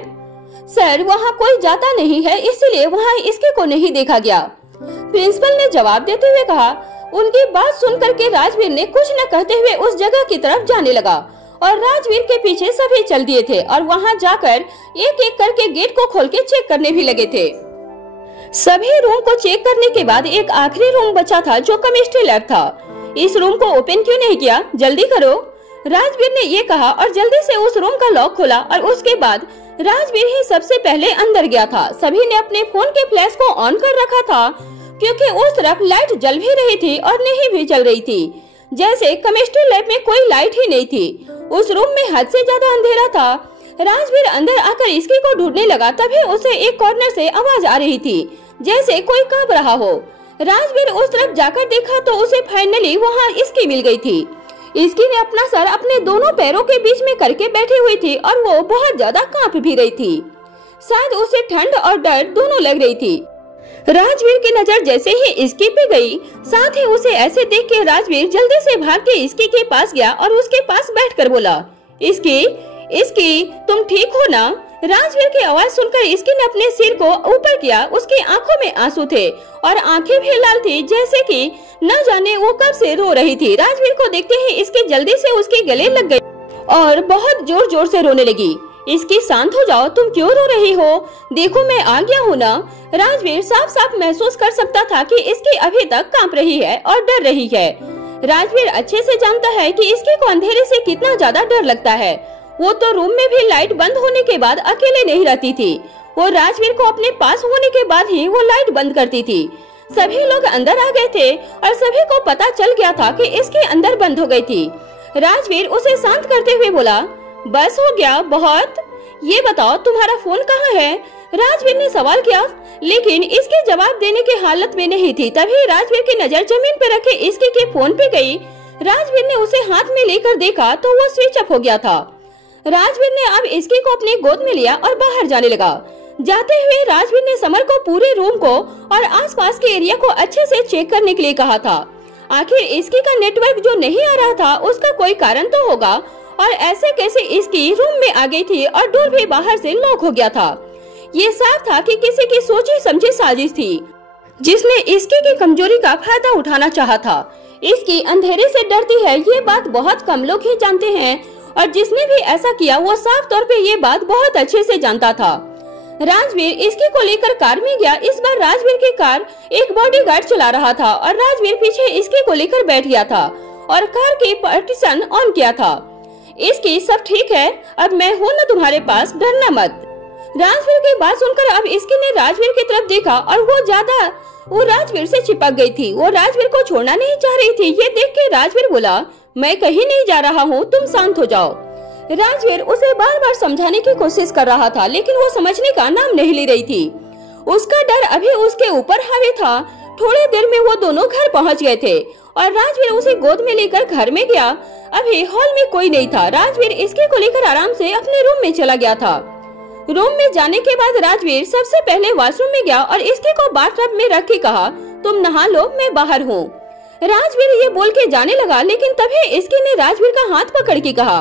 सर, वहाँ कोई जाता नहीं है, इसीलिए वहाँ इसकी को नहीं देखा गया, प्रिंसिपल ने जवाब देते हुए कहा। उनकी बात सुनकर के राजवीर ने कुछ न कहते हुए उस जगह की तरफ जाने लगा और राजवीर के पीछे सभी चल दिए थे और वहां जाकर एक एक करके गेट को खोल के चेक करने भी लगे थे। सभी रूम को चेक करने के बाद एक आखिरी रूम बचा था जो केमिस्ट्री लैब था। इस रूम को ओपन क्यों नहीं किया? जल्दी करो, राजवीर ने ये कहा और जल्दी से उस रूम का लॉक खोला और उसके बाद राजवीर ही सबसे पहले अंदर गया था। सभी ने अपने फोन के फ्लैश को ऑन कर रखा था क्योंकि उस तरफ लाइट जल भी रही थी और नहीं भी जल रही थी, जैसे केमिस्ट्री लैब में कोई लाइट ही नहीं थी। उस रूम में हद से ज्यादा अंधेरा था। राजवीर अंदर आकर इसकी को ढूंढने लगा, तभी उसे एक कॉर्नर से आवाज आ रही थी जैसे कोई कांप रहा हो। राजवीर उस तरफ जाकर देखा तो उसे फाइनली वहाँ इसकी मिल गई थी। इसकी ने अपना सर अपने दोनों पैरों के बीच में करके बैठी हुई थी और वो बहुत ज्यादा कांप भी रही थी। शायद उसे ठंड और डर दोनों लग रही थी। राजवीर की नजर जैसे ही इसकी पे गई, साथ ही उसे ऐसे देख के राजवीर जल्दी से भाग के इसकी के पास गया और उसके पास बैठकर बोला, इसकी तुम ठीक हो ना? राजवीर की आवाज सुनकर इसकी ने अपने सिर को ऊपर किया। उसकी आंखों में आंसू थे और आंखें भी लाल थी, जैसे कि न जाने वो कब से रो रही थी। राजवीर को देखते ही इसकी जल्दी से उसके गले लग गई और बहुत जोर जोर से रोने लगी। इसकी शांत हो जाओ, तुम क्यों रो रही हो? देखो मैं आ गया हूँ ना। राजवीर साफ साफ महसूस कर सकता था कि इसकी अभी तक कांप रही है और डर रही है। राजवीर अच्छे से जानता है कि इसकी को अंधेरे से कितना ज्यादा डर लगता है। वो तो रूम में भी लाइट बंद होने के बाद अकेले नहीं रहती थी, वो राजवीर को अपने पास होने के बाद ही वो लाइट बंद करती थी। सभी लोग अंदर आ गए थे और सभी को पता चल गया था कि इसके अंदर बंद हो गई थी। राजवीर उसे शांत करते हुए बोला, बस हो गया बहुत, ये बताओ तुम्हारा फोन कहाँ है? राजवीर ने सवाल किया, लेकिन इसके जवाब देने की हालत में नहीं थी। तभी राजवीर की नजर जमीन पे रखे इसकी के फोन पे गई। राजवीर ने उसे हाथ में लेकर देखा तो वो स्विच ऑफ हो गया था। राजवीर ने अब इसकी को अपने गोद में लिया और बाहर जाने लगा। जाते हुए राजवीर ने समर को पूरे रूम को और आसपास के एरिया को अच्छे से चेक करने के लिए कहा था। आखिर इसकी का नेटवर्क जो नहीं आ रहा था उसका कोई कारण तो होगा, और ऐसे कैसे इसकी रूम में आ गई थी और डोर भी बाहर से लॉक हो गया था। ये साफ था कि किसी की सोची समझी साजिश थी जिसने इसकी की कमजोरी का फायदा उठाना चाहा था। इसकी अंधेरे से डरती है, ये बात बहुत कम लोग ही जानते हैं, और जिसने भी ऐसा किया वो साफ तौर पे ये बात बहुत अच्छे से जानता था। राजवीर इसकी को लेकर कार में गया। इस बार राजवीर की कार एक बॉडीगार्ड चला रहा था और राजवीर पीछे इसकी को लेकर बैठ गया था और कार की पार्टीशन ऑन किया था। इसकी सब ठीक है, अब मैं हूँ ना तुम्हारे पास, डरना मत। राजवीर की बात सुनकर अब इसकी ने राजवीर की तरफ देखा और वो राजवीर से चिपक गई थी। वो राजवीर को छोड़ना नहीं चाह रही थी। ये देख के राजवीर बोला, मैं कहीं नहीं जा रहा हूँ, तुम शांत हो जाओ। राजवीर उसे बार बार समझाने की कोशिश कर रहा था, लेकिन वो समझने का नाम नहीं ले रही थी। उसका डर अभी उसके ऊपर हावी था। थोड़ी देर में वो दोनों घर पहुँच गए थे और राजवीर उसे गोद में लेकर घर में गया। अभी हॉल में कोई नहीं था। राजवीर इसके को लेकर आराम से अपने रूम में चला गया था। रूम में जाने के बाद राजवीर सबसे पहले वॉशरूम में गया और इसके को बाथटब में रख के कहा, तुम नहा लो, मैं बाहर हूँ। राजवीर ये बोल के जाने लगा, लेकिन तभी इसके ने राजवीर का हाथ पकड़ के कहा,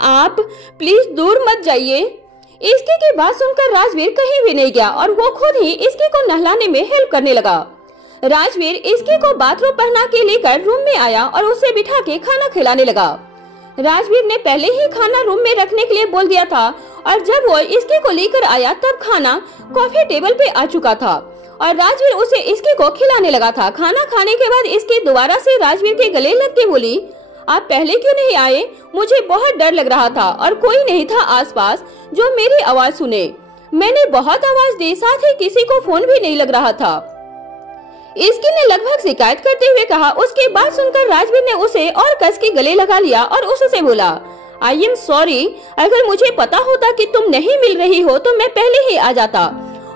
आप प्लीज दूर मत जाइए। इसके की बात सुनकर राजवीर कहीं भी नहीं गया और वो खुद ही इसके को नहलाने में हेल्प करने लगा। राजवीर इसके को बाथरूम पहना के लेकर रूम में आया और उसे बिठा के खाना खिलाने लगा। राजवीर ने पहले ही खाना रूम में रखने के लिए बोल दिया था और जब वो इसके को लेकर आया तब खाना कॉफी टेबल पे आ चुका था और राजवीर उसे इसके को खिलाने लगा था। खाना खाने के बाद इसके दोबारा से राजवीर के गले लग के बोली, आप पहले क्यों नहीं आए? मुझे बहुत डर लग रहा था और कोई नहीं था आसपास जो मेरी आवाज सुने। मैंने बहुत आवाज दी, साथ ही किसी को फोन भी नहीं लग रहा था। इसकी ने लगभग शिकायत करते हुए कहा। उसके बाद सुनकर राजवीर ने उसे और कस के गले लगा लिया और उससे बोला, आई एम सॉरी, अगर मुझे पता होता कि तुम नहीं मिल रही हो तो मैं पहले ही आ जाता।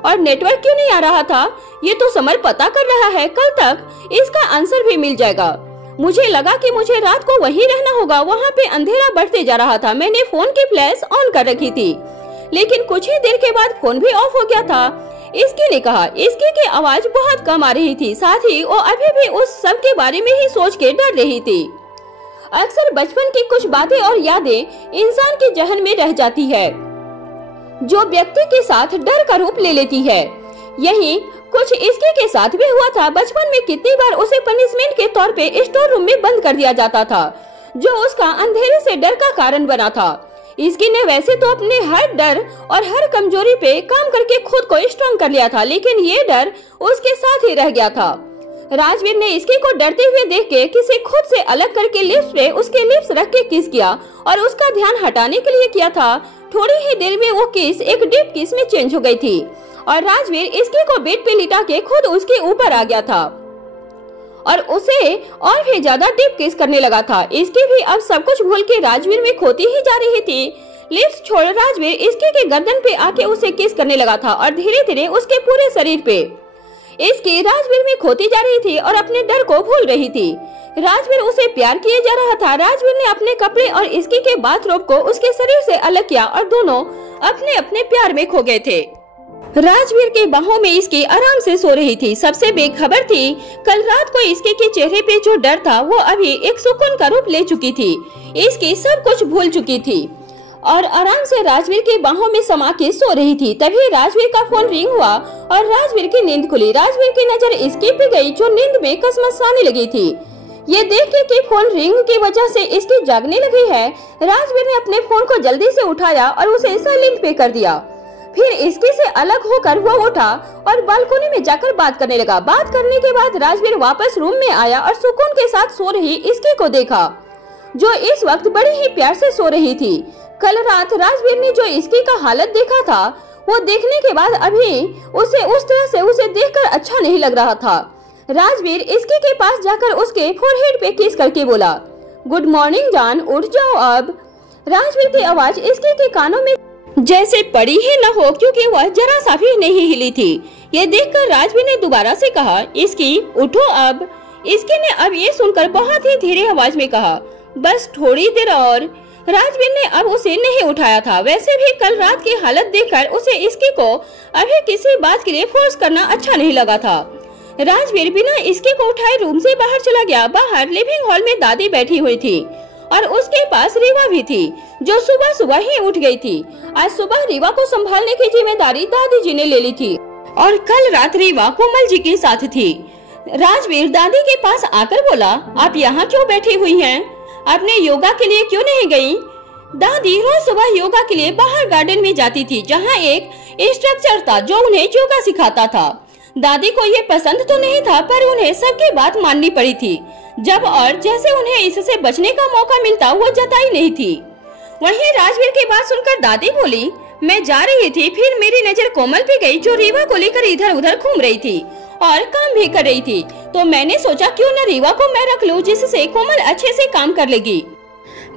और नेटवर्क क्यों नहीं आ रहा था ये तो समर पता कर रहा है, कल तक इसका आंसर भी मिल जाएगा। मुझे लगा कि मुझे रात को वहीं रहना होगा। वहाँ पे अंधेरा बढ़ते जा रहा था। मैंने फोन की फ्लैश ऑन कर रखी थी, लेकिन कुछ ही देर के बाद फोन भी ऑफ हो गया था। इसकी ने कहा। इसकी की आवाज बहुत कम आ रही थी, साथ ही वो अभी भी उस सब के बारे में ही सोच के डर रही थी। अक्सर बचपन की कुछ बातें और यादें इंसान के जहन में रह जाती है, जो व्यक्ति के साथ डर का रूप ले लेती है। यही कुछ इसके के साथ भी हुआ था। बचपन में कितनी बार उसे पनिशमेंट के तौर पे स्टोर रूम में बंद कर दिया जाता था, जो उसका अंधेरे से डर का कारण बना था। इसकी ने वैसे तो अपने हर डर और हर कमजोरी पे काम करके खुद को स्ट्रॉन्ग कर लिया था, लेकिन ये डर उसके साथ ही रह गया था। राजवीर ने इसकी को डरते हुए देख के किसी खुद से अलग करके लिप्स पे उसके लिप्स रख के किस किया और उसका ध्यान हटाने के लिए किया था। थोड़ी ही देर में वो किस एक डीप किस में चेंज हो गई थी और राजवीर इसकी को बेड पे लिटा के खुद उसके ऊपर आ गया था और उसे और भी ज्यादा डीप किस करने लगा था। इसकी भी अब सब कुछ भूल के राजवीर में खोती ही जा रही थी। लिप्स छोड़ राजवीर इसकी के गर्दन पे आके उसे किस करने लगा था और धीरे धीरे उसके पूरे शरीर पे इसकी राजवीर में खोती जा रही थी और अपने डर को भूल रही थी। राजवीर उसे प्यार किए जा रहा था। राजवीर ने अपने कपड़े और इसकी के बाथरोब को उसके शरीर से अलग किया और दोनों अपने अपने प्यार में खो गए थे। राजवीर के बाहों में इसकी आराम से सो रही थी। सबसे बेखबर थी, कल रात को इसके के चेहरे पे जो डर था वो अभी एक सुकून का रूप ले चुकी थी। इसकी सब कुछ भूल चुकी थी और आराम से राजवीर के बाहों में समा के सो रही थी। तभी राजवीर का फोन रिंग हुआ और राजवीर की नींद खुली। राजवीर की नजर इसकी पे गई, जो नींद में कसमसाने लगी थी। ये देख के कि फोन रिंग की वजह से इसकी जागने लगी है, राजवीर ने अपने फोन को जल्दी से उठाया और उसे साइलेंट पे कर दिया। फिर इसके से अलग होकर वो उठा और बालकोनी में जाकर बात करने लगा। बात करने के बाद राजवीर वापस रूम में आया और सुकून के साथ सो रही इसकी को देखा, जो इस वक्त बड़ी ही प्यार से सो रही थी। कल रात राजवीर ने जो इसकी का हालत देखा था, वो देखने के बाद अभी उसे उस तरह से उसे देखकर अच्छा नहीं लग रहा था। राजवीर इसकी के पास जाकर उसके फोरहेड पे किस करके बोला, गुड मॉर्निंग जान, उठ जाओ अब। राजवीर की आवाज इसकी के कानों में जैसे पड़ी ही न हो, क्योंकि वह जरा सा भी नहीं हिली थी। ये देखकर राजवीर ने दोबारा से कहा, इसकी उठो अब। इसकी ने अब ये सुनकर बहुत ही धीरे आवाज में कहा, बस थोड़ी देर और। राजवीर ने अब उसे नहीं उठाया था। वैसे भी कल रात की हालत देखकर उसे इसकी को अभी किसी बात के लिए फोर्स करना अच्छा नहीं लगा था। राजवीर बिना इसकी को उठाए रूम से बाहर चला गया। बाहर लिविंग हॉल में दादी बैठी हुई थी और उसके पास रीवा भी थी, जो सुबह सुबह ही उठ गई थी। आज सुबह रीवा को संभालने की जिम्मेदारी दादी जी ने ले ली थी और कल रात रीवा कोमल जी के साथ थी। राजवीर दादी के पास आकर बोला, आप यहाँ क्यों बैठी हुई हैं? आपने योगा के लिए क्यों नहीं गई? दादी रोज सुबह योगा के लिए बाहर गार्डन में जाती थी, जहाँ एक इंस्ट्रक्टर था जो उन्हें योगा सिखाता था। दादी को ये पसंद तो नहीं था, पर उन्हें सबकी बात माननी पड़ी थी। जब और जैसे उन्हें इससे बचने का मौका मिलता वो जताई नहीं थी। वहीं राजवीर की बात सुनकर दादी बोली, मैं जा रही थी, फिर मेरी नजर कोमल पे गई जो रीवा को लेकर इधर उधर घूम रही थी और काम भी कर रही थी। तो मैंने सोचा क्यों न रीवा को मैं रख लूं, जिससे कोमल अच्छे से काम कर लेगी।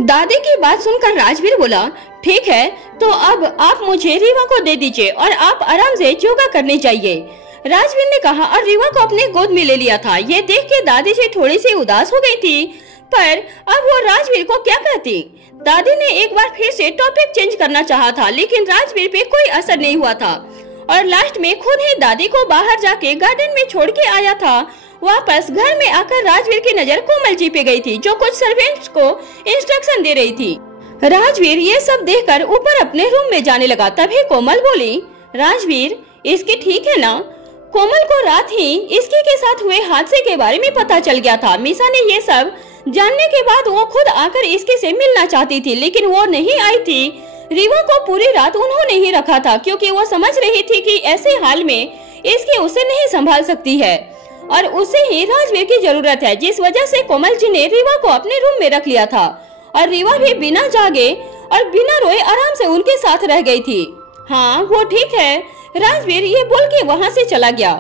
दादी की बात सुनकर राजवीर बोला, ठीक है, तो अब आप मुझे रीवा को दे दीजिए और आप आराम से योगा करने जाइए। राजवीर ने कहा और रीवा को अपने गोद में ले लिया था। ये देख के दादी जी थोड़ी सी उदास हो गई थी, पर अब वो राजवीर को क्या कहती। दादी ने एक बार फिर से टॉपिक चेंज करना चाहा था, लेकिन राजवीर पे कोई असर नहीं हुआ था और लास्ट में खुद ही दादी को बाहर जाके गार्डन में छोड़ के आया था। वापस घर में आकर राजवीर की नजर कोमल जी पे गई थी, जो कुछ सर्वेंट्स को इंस्ट्रक्शन दे रही थी। राजवीर ये सब देखकर ऊपर अपने रूम में जाने लगा। तभी कोमल बोली, राजवीर इसकी ठीक है ना? कोमल को रात ही इसकी के साथ हुए हादसे के बारे में पता चल गया था। मीसा ने ये सब जानने के बाद वो खुद आकर इसके से मिलना चाहती थी, लेकिन वो नहीं आई थी। रीवा को पूरी रात उन्होंने ही रखा था, क्योंकि वो समझ रही थी कि ऐसे हाल में इसकी उसे नहीं संभाल सकती है और उसे ही राजवीर की जरूरत है, जिस वजह से कोमल जी ने रीवा को अपने रूम में रख लिया था और रीवा भी बिना जागे और बिना रोए आराम से उनके साथ रह गई थी। हाँ वो ठीक है, राजवीर ये बोल के वहाँ से चला गया।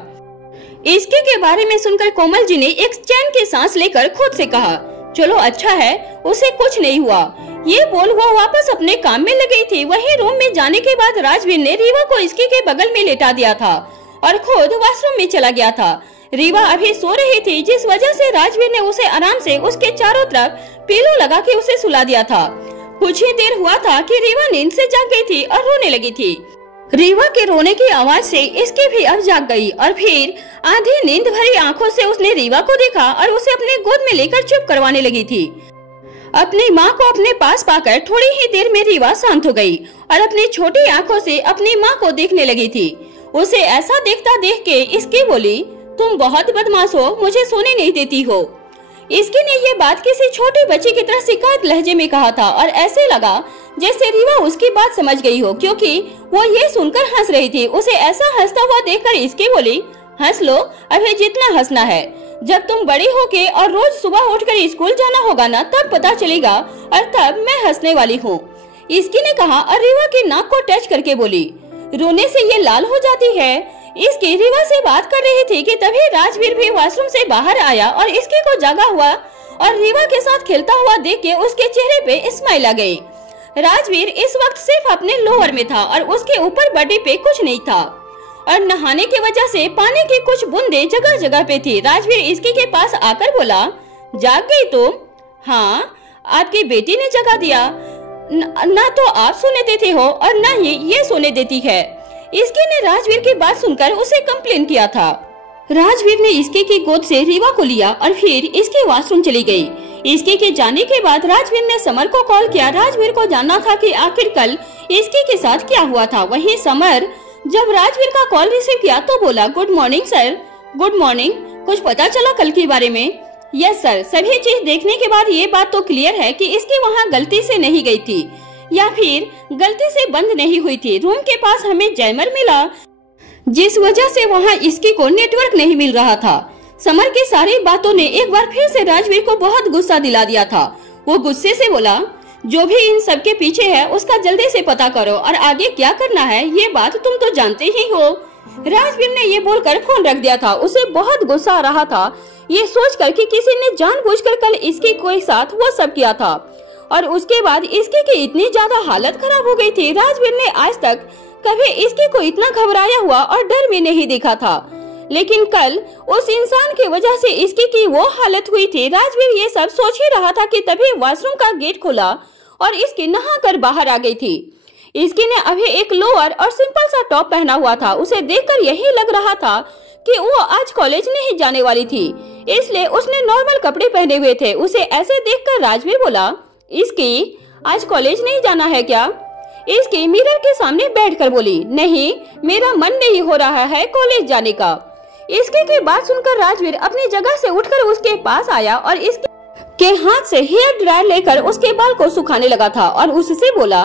इसके के बारे में सुनकर कोमल जी ने एक चैन की सांस लेकर खुद से कहा, चलो अच्छा है, उसे कुछ नहीं हुआ। ये बोल वो वापस अपने काम में लगी थी। वहीं रूम में जाने के बाद राजवीर ने रीवा को इसके के बगल में लेटा दिया था और खुद वॉशरूम में चला गया था। रीवा अभी सो रही थी, जिस वजह से राजवीर ने उसे आराम से उसके चारों तरफ पिलो लगा के उसे सुला दिया था। कुछ ही देर हुआ था कि रीवा नींद से जाग गई थी और रोने लगी थी। रीवा के रोने की आवाज से इसकी भी अब जाग गई और फिर आधी नींद भरी आंखों से उसने रीवा को देखा और उसे अपने गोद में लेकर चुप करवाने लगी थी। अपनी माँ को अपने पास पाकर थोड़ी ही देर में रीवा शांत हो गई और अपनी छोटी आंखों से अपनी माँ को देखने लगी थी। उसे ऐसा देखता देख के इसकी बोली, तुम बहुत बदमाश हो, मुझे सोने नहीं देती हो। इसकी ने ये बात किसी छोटी बच्ची की तरह शिकायत लहजे में कहा था और ऐसे लगा जैसे रीवा उसकी बात समझ गई हो, क्योंकि वो ये सुनकर हंस रही थी। उसे ऐसा हंसता हुआ देखकर इसकी बोली, हंस लो, अभी जितना हंसना है। जब तुम बड़ी होके और रोज सुबह उठकर स्कूल जाना होगा ना, तब पता चलेगा और तब मैं हंसने वाली हूँ। इसकी ने कहा और रीवा की नाक को टच करके बोली, रोने से ये लाल हो जाती है। इसकी रीवा से बात कर रही थी कि तभी राजवीर भी वॉशरूम से बाहर आया और इसकी को जागा हुआ और रीवा के साथ खेलता हुआ देख के उसके चेहरे पे स्माइल आ गई। राजवीर इस वक्त सिर्फ अपने लोअर में था और उसके ऊपर बॉडी पे कुछ नहीं था और नहाने की वजह से पानी की कुछ बूंदे जगह जगह पे थी। राजवीर इसकी के पास आकर बोला, जाग गई तुम? हाँ, आपकी बेटी ने जगा दिया। ना तो आप सोने देते हो और ना ही ये सोने देती है। इसकी ने राजवीर की बात सुनकर उसे कंप्लेन किया था। राजवीर ने इसके की गोद से रीवा को लिया और फिर इसके वॉशरूम चली गई। इसके के जाने के बाद राजवीर ने समर को कॉल किया। राजवीर को जानना था कि आखिर कल इसके के साथ क्या हुआ था। वहीं समर जब राजवीर का कॉल रिसीव किया तो बोला, good morning sir. Good morning, कुछ पता चला कल के बारे में? यस सर, सभी चीज देखने के बाद ये बात तो क्लियर है कि इसकी वहाँ गलती से नहीं गई थी या फिर गलती से बंद नहीं हुई थी। रूम के पास हमें जैमर मिला, जिस वजह से वहाँ इसकी को नेटवर्क नहीं मिल रहा था। समर की सारी बातों ने एक बार फिर से राजवीर को बहुत गुस्सा दिला दिया था। वो गुस्से से बोला, जो भी इन सब के पीछे है उसका जल्दी से पता करो और आगे क्या करना है ये बात तुम तो जानते ही हो। राजवीर ने ये बोलकर फोन रख दिया था। उसे बहुत गुस्सा आ रहा था ये सोचकर कि किसी ने जानबूझकर कल इसके कोई साथ वो सब किया था और उसके बाद इसके की इतनी ज्यादा हालत खराब हो गई थी। राजवीर ने आज तक कभी इसके को इतना घबराया हुआ और डर में नहीं देखा था, लेकिन कल उस इंसान की वजह से इसकी की वो हालत हुई थी। राजवीर ये सब सोच ही रहा था कि तभी वॉशरूम का गेट खुला और इसकी नहाकर बाहर आ गई थी। इसकी ने अभी एक लोअर और सिंपल सा टॉप पहना हुआ था। उसे देखकर यही लग रहा था कि वो आज कॉलेज नहीं जाने वाली थी, इसलिए उसने नॉर्मल कपड़े पहने हुए थे। उसे ऐसे देखकर राजवीर बोला, इसकी आज कॉलेज नहीं जाना है क्या? इसकी मिरर के सामने बैठकर बोली, नहीं, मेरा मन नहीं हो रहा है कॉलेज जाने का। इसके की बात सुनकर राजवीर अपनी जगह से उठकर उसके पास आया और इसके के हाथ से हेयर ड्रायर लेकर उसके बाल को सुखाने लगा था और उससे बोला,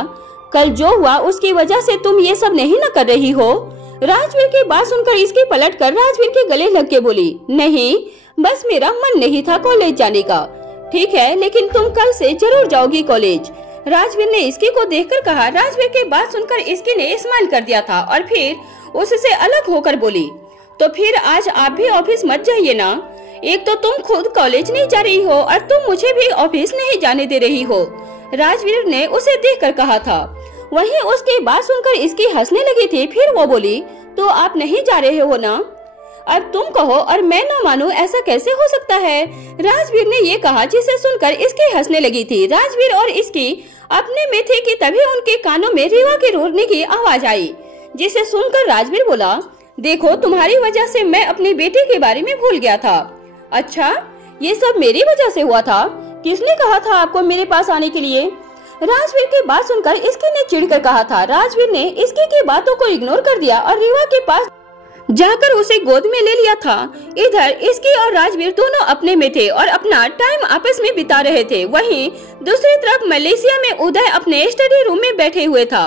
कल जो हुआ उसकी वजह से तुम ये सब नहीं न कर रही हो। राजवीर की बात सुनकर इसकी पलटकर राजवीर के गले लग के बोली, नहीं, बस मेरा मन नहीं था कॉलेज जाने का। ठीक है, लेकिन तुम कल से जरूर जाओगी कॉलेज। राजवीर ने इसकी को देखकर कहा। राजवीर की बात सुनकर इसकी ने स्माइल कर दिया था और फिर उससे अलग होकर बोली, तो फिर आज आप भी ऑफिस मत जाइए ना। एक तो तुम खुद कॉलेज नहीं जा रही हो और तुम मुझे भी ऑफिस नहीं जाने दे रही हो। राजवीर ने उसे देखकर कहा था। वहीं उसकी बात सुनकर इसकी हंसने लगी थी। फिर वो बोली, तो आप नहीं जा रहे हो ना? अब तुम कहो और मैं न मानूं, ऐसा कैसे हो सकता है? राजवीर ने ये कहा, जिसे सुनकर इसकी हंसने लगी थी। राजवीर और इसकी अपने में थे कि तभी उनके कानों में रीवा के रोने की आवाज आई, जिसे सुनकर राजवीर बोला, देखो तुम्हारी वजह से मैं अपनी बेटी के बारे में भूल गया था। अच्छा, ये सब मेरी वजह से हुआ था? किसने कहा था आपको मेरे पास आने के लिए? राजवीर की बात सुनकर इसकी ने चिढ़कर कहा था। राजवीर ने इसकी की बातों को इग्नोर कर दिया और रीवा के पास जाकर उसे गोद में ले लिया था। इधर इसकी और राजवीर दोनों अपने में थे और अपना टाइम आपस में बिता रहे थे। वहीं दूसरी तरफ मलेशिया में उदय अपने स्टडी रूम में बैठे हुए था।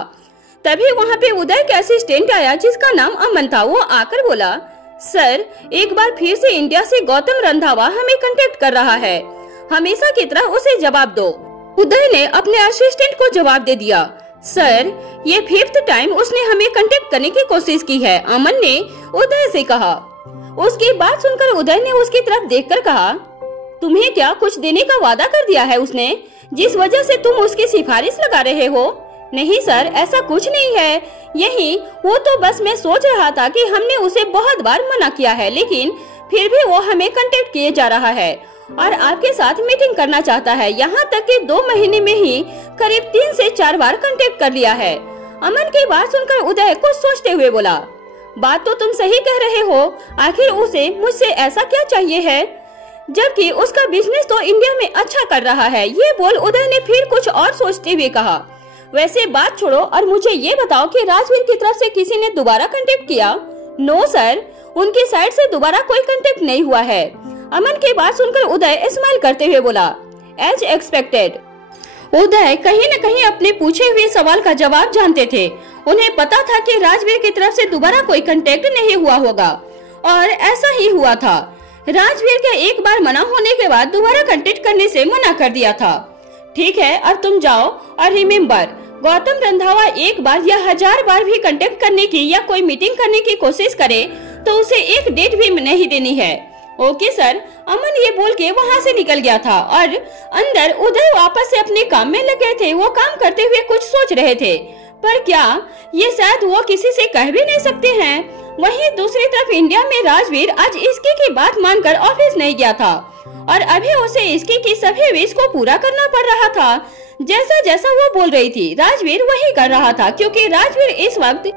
तभी वहाँ पे उदय का असिस्टेंट आया, जिसका नाम अमन था। वो आकर बोला, सर, एक बार फिर से इंडिया से गौतम रंधावा हमें कांटेक्ट कर रहा है, हमेशा की तरह उसे जवाब दो। उदय ने अपने असिस्टेंट को जवाब दे दिया, सर, ये 5th टाइम उसने हमें कांटेक्ट करने की कोशिश की है, अमन ने उदय से कहा। उसकी बात सुनकर उदय ने उसकी तरफ देखकर कहा, तुम्हें क्या कुछ देने का वादा कर दिया है उसने, जिस वजह से तुम उसकी सिफारिश लगा रहे हो? नहीं सर, ऐसा कुछ नहीं है। यही वो तो बस मैं सोच रहा था कि हमने उसे बहुत बार मना किया है, लेकिन फिर भी वो हमें कांटेक्ट किए जा रहा है और आपके साथ मीटिंग करना चाहता है। यहाँ तक कि 2 महीने में ही करीब 3 से 4 बार कांटेक्ट कर लिया है। अमन की बात सुनकर उदय कुछ सोचते हुए बोला, बात तो तुम सही कह रहे हो, आखिर उसे मुझसे ऐसा क्या चाहिए है, जबकि उसका बिजनेस तो इंडिया में अच्छा कर रहा है। ये बोल उदय ने फिर कुछ और सोचते हुए कहा, वैसे बात छोड़ो और मुझे ये बताओ कि राजवीर की तरफ से किसी ने दोबारा कांटेक्ट किया? नो सर, उनकी साइड से दोबारा कोई कांटेक्ट नहीं हुआ है। अमन की बात सुनकर उदय स्माइल करते हुए बोला, एज एक्सपेक्टेड। उदय कहीं न कहीं अपने पूछे हुए सवाल का जवाब जानते थे। उन्हें पता था कि राजवीर की तरफ से दोबारा कोई कांटेक्ट नहीं हुआ होगा और ऐसा ही हुआ था। राजवीर के एक बार मना होने के बाद दोबारा कांटेक्ट करने से मना कर दिया था। ठीक है, अब तुम जाओ और रिमेम्बर, गौतम रंधावा एक बार या 1000 बार भी कांटेक्ट करने की या कोई मीटिंग करने की कोशिश करे तो उसे एक डेट भी नहीं देनी है। Okay sir. अमन ये बोल के वहाँ से निकल गया था और अंदर उदय वापस से अपने काम में लग गए थे। वो काम करते हुए कुछ सोच रहे थे, पर क्या ये शायद वो किसी से कह भी नहीं सकते हैं। वहीं दूसरी तरफ इंडिया में राजवीर आज इसकी की बात मानकर ऑफिस नहीं गया था और अभी उसे इसकी की सभी विश को पूरा करना पड़ रहा था। जैसा जैसा वो बोल रही थी राजवीर वही कर रहा था, क्योंकि राजवीर इस वक्त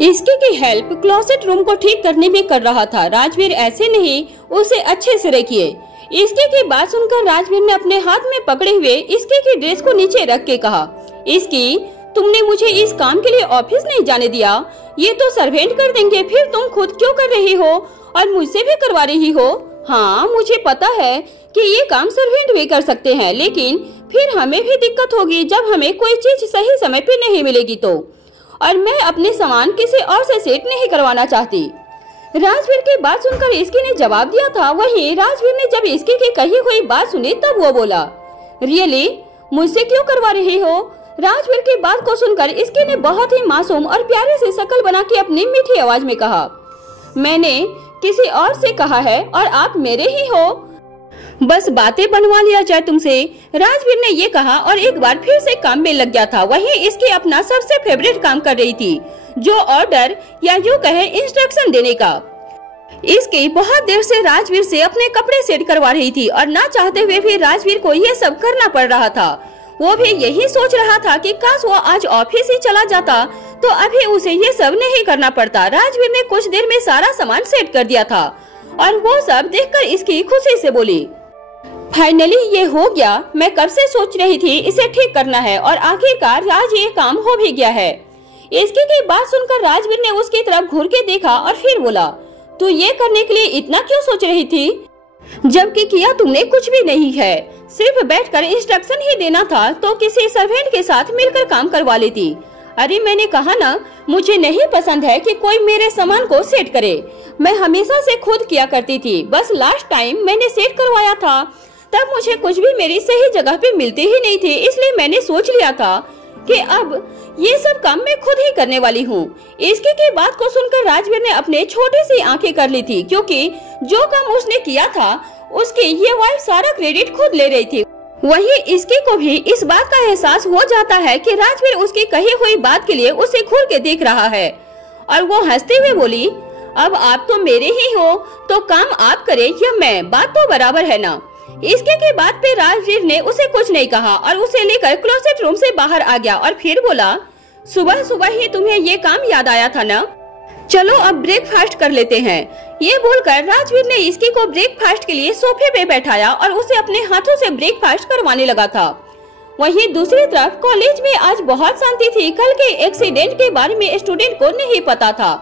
इसकी की हेल्प क्लोसेट रूम को ठीक करने में कर रहा था। राजवीर ऐसे नहीं उसे अच्छे से रखिए। इसकी की बात सुनकर राजवीर ने अपने हाथ में पकड़े हुए इसकी की ड्रेस को नीचे रख के कहा, इसकी, तुमने मुझे इस काम के लिए ऑफिस नहीं जाने दिया, ये तो सर्वेंट कर देंगे, फिर तुम खुद क्यों कर रही हो और मुझसे भी करवा रही हो? हाँ, मुझे पता है कि ये काम सर्वेंट भी कर सकते हैं, लेकिन फिर हमें भी दिक्कत होगी जब हमें कोई चीज सही समय पे नहीं मिलेगी तो, और मैं अपने सामान किसी और से सेट नहीं करवाना चाहती। राजवीर की बात सुनकर इसकी ने जवाब दिया था। वहीं राजवीर ने जब इसकी की कही हुई बात सुनी तब वो बोला, रियली, मुझसे क्यों करवा रही हो? राजवीर की बात को सुनकर इसकी ने बहुत ही मासूम और प्यारे से शक्ल बना के अपनी मीठी आवाज में कहा, मैंने किसी और से कहा है और आप मेरे ही हो, बस बातें बनवा लिया जाए तुमसे। राजवीर ने ये कहा और एक बार फिर से काम में लग गया था। वहीं इसकी अपना सबसे फेवरेट काम कर रही थी, जो ऑर्डर या यूं कहे इंस्ट्रक्शन देने का। इसकी बहुत देर से राजवीर से अपने कपड़े सेट करवा रही थी और ना चाहते हुए भी राजवीर को ये सब करना पड़ रहा था। वो भी यही सोच रहा था कि काश वो आज ऑफिस ही चला जाता तो अभी उसे ये सब नहीं करना पड़ता। राजवीर ने कुछ देर में सारा सामान सेट कर दिया था और वो सब देखकर इसकी खुशी से बोली, फाइनली ये हो गया, मैं कब से सोच रही थी इसे ठीक करना है और आखिरकार आज ये काम हो भी गया है। इसकी की बात सुनकर राजवीर ने उसकी तरफ घूर के देखा और फिर बोला, तू ये करने के लिए इतना क्यों सोच रही थी? जबकि किया तुमने कुछ भी नहीं है, सिर्फ बैठकर इंस्ट्रक्शन ही देना था तो किसी सर्वेंट के साथ मिलकर काम करवा लेती। अरे मैंने कहा ना, मुझे नहीं पसंद है कि कोई मेरे सामान को सेट करे। मैं हमेशा से खुद किया करती थी, बस लास्ट टाइम मैंने सेट करवाया था तब मुझे कुछ भी मेरी सही जगह पे मिलते ही नहीं थे, इसलिए मैंने सोच लिया था कि अब ये सब काम मैं खुद ही करने वाली हूँ। इसके की बात को सुनकर राजवीर ने अपने छोटी सी आंखें कर ली थी, क्योंकि जो काम उसने किया था उसकी ये वाइफ सारा क्रेडिट खुद ले रही थी। वहीं इसकी को भी इस बात का एहसास हो जाता है कि राजवीर उसकी कही हुई बात के लिए उसे घूर के देख रहा है, और वो हंसते हुए बोली, अब आप तो मेरे ही हो तो काम आप करें या मैं, बात तो बराबर है ना। इसके की बात पे राजवीर ने उसे कुछ नहीं कहा और उसे लेकर क्लोसेट रूम से बाहर आ गया और फिर बोला, सुबह सुबह ही तुम्हें ये काम याद आया था ना, चलो अब ब्रेकफास्ट कर लेते हैं। ये बोलकर राजवीर ने इसकी को ब्रेकफास्ट के लिए सोफे पे बैठाया और उसे अपने हाथों से ब्रेकफास्ट करवाने लगा था। वहीं दूसरी तरफ कॉलेज में आज बहुत शांति थी। कल के एक्सीडेंट के बारे में स्टूडेंट को नहीं पता था,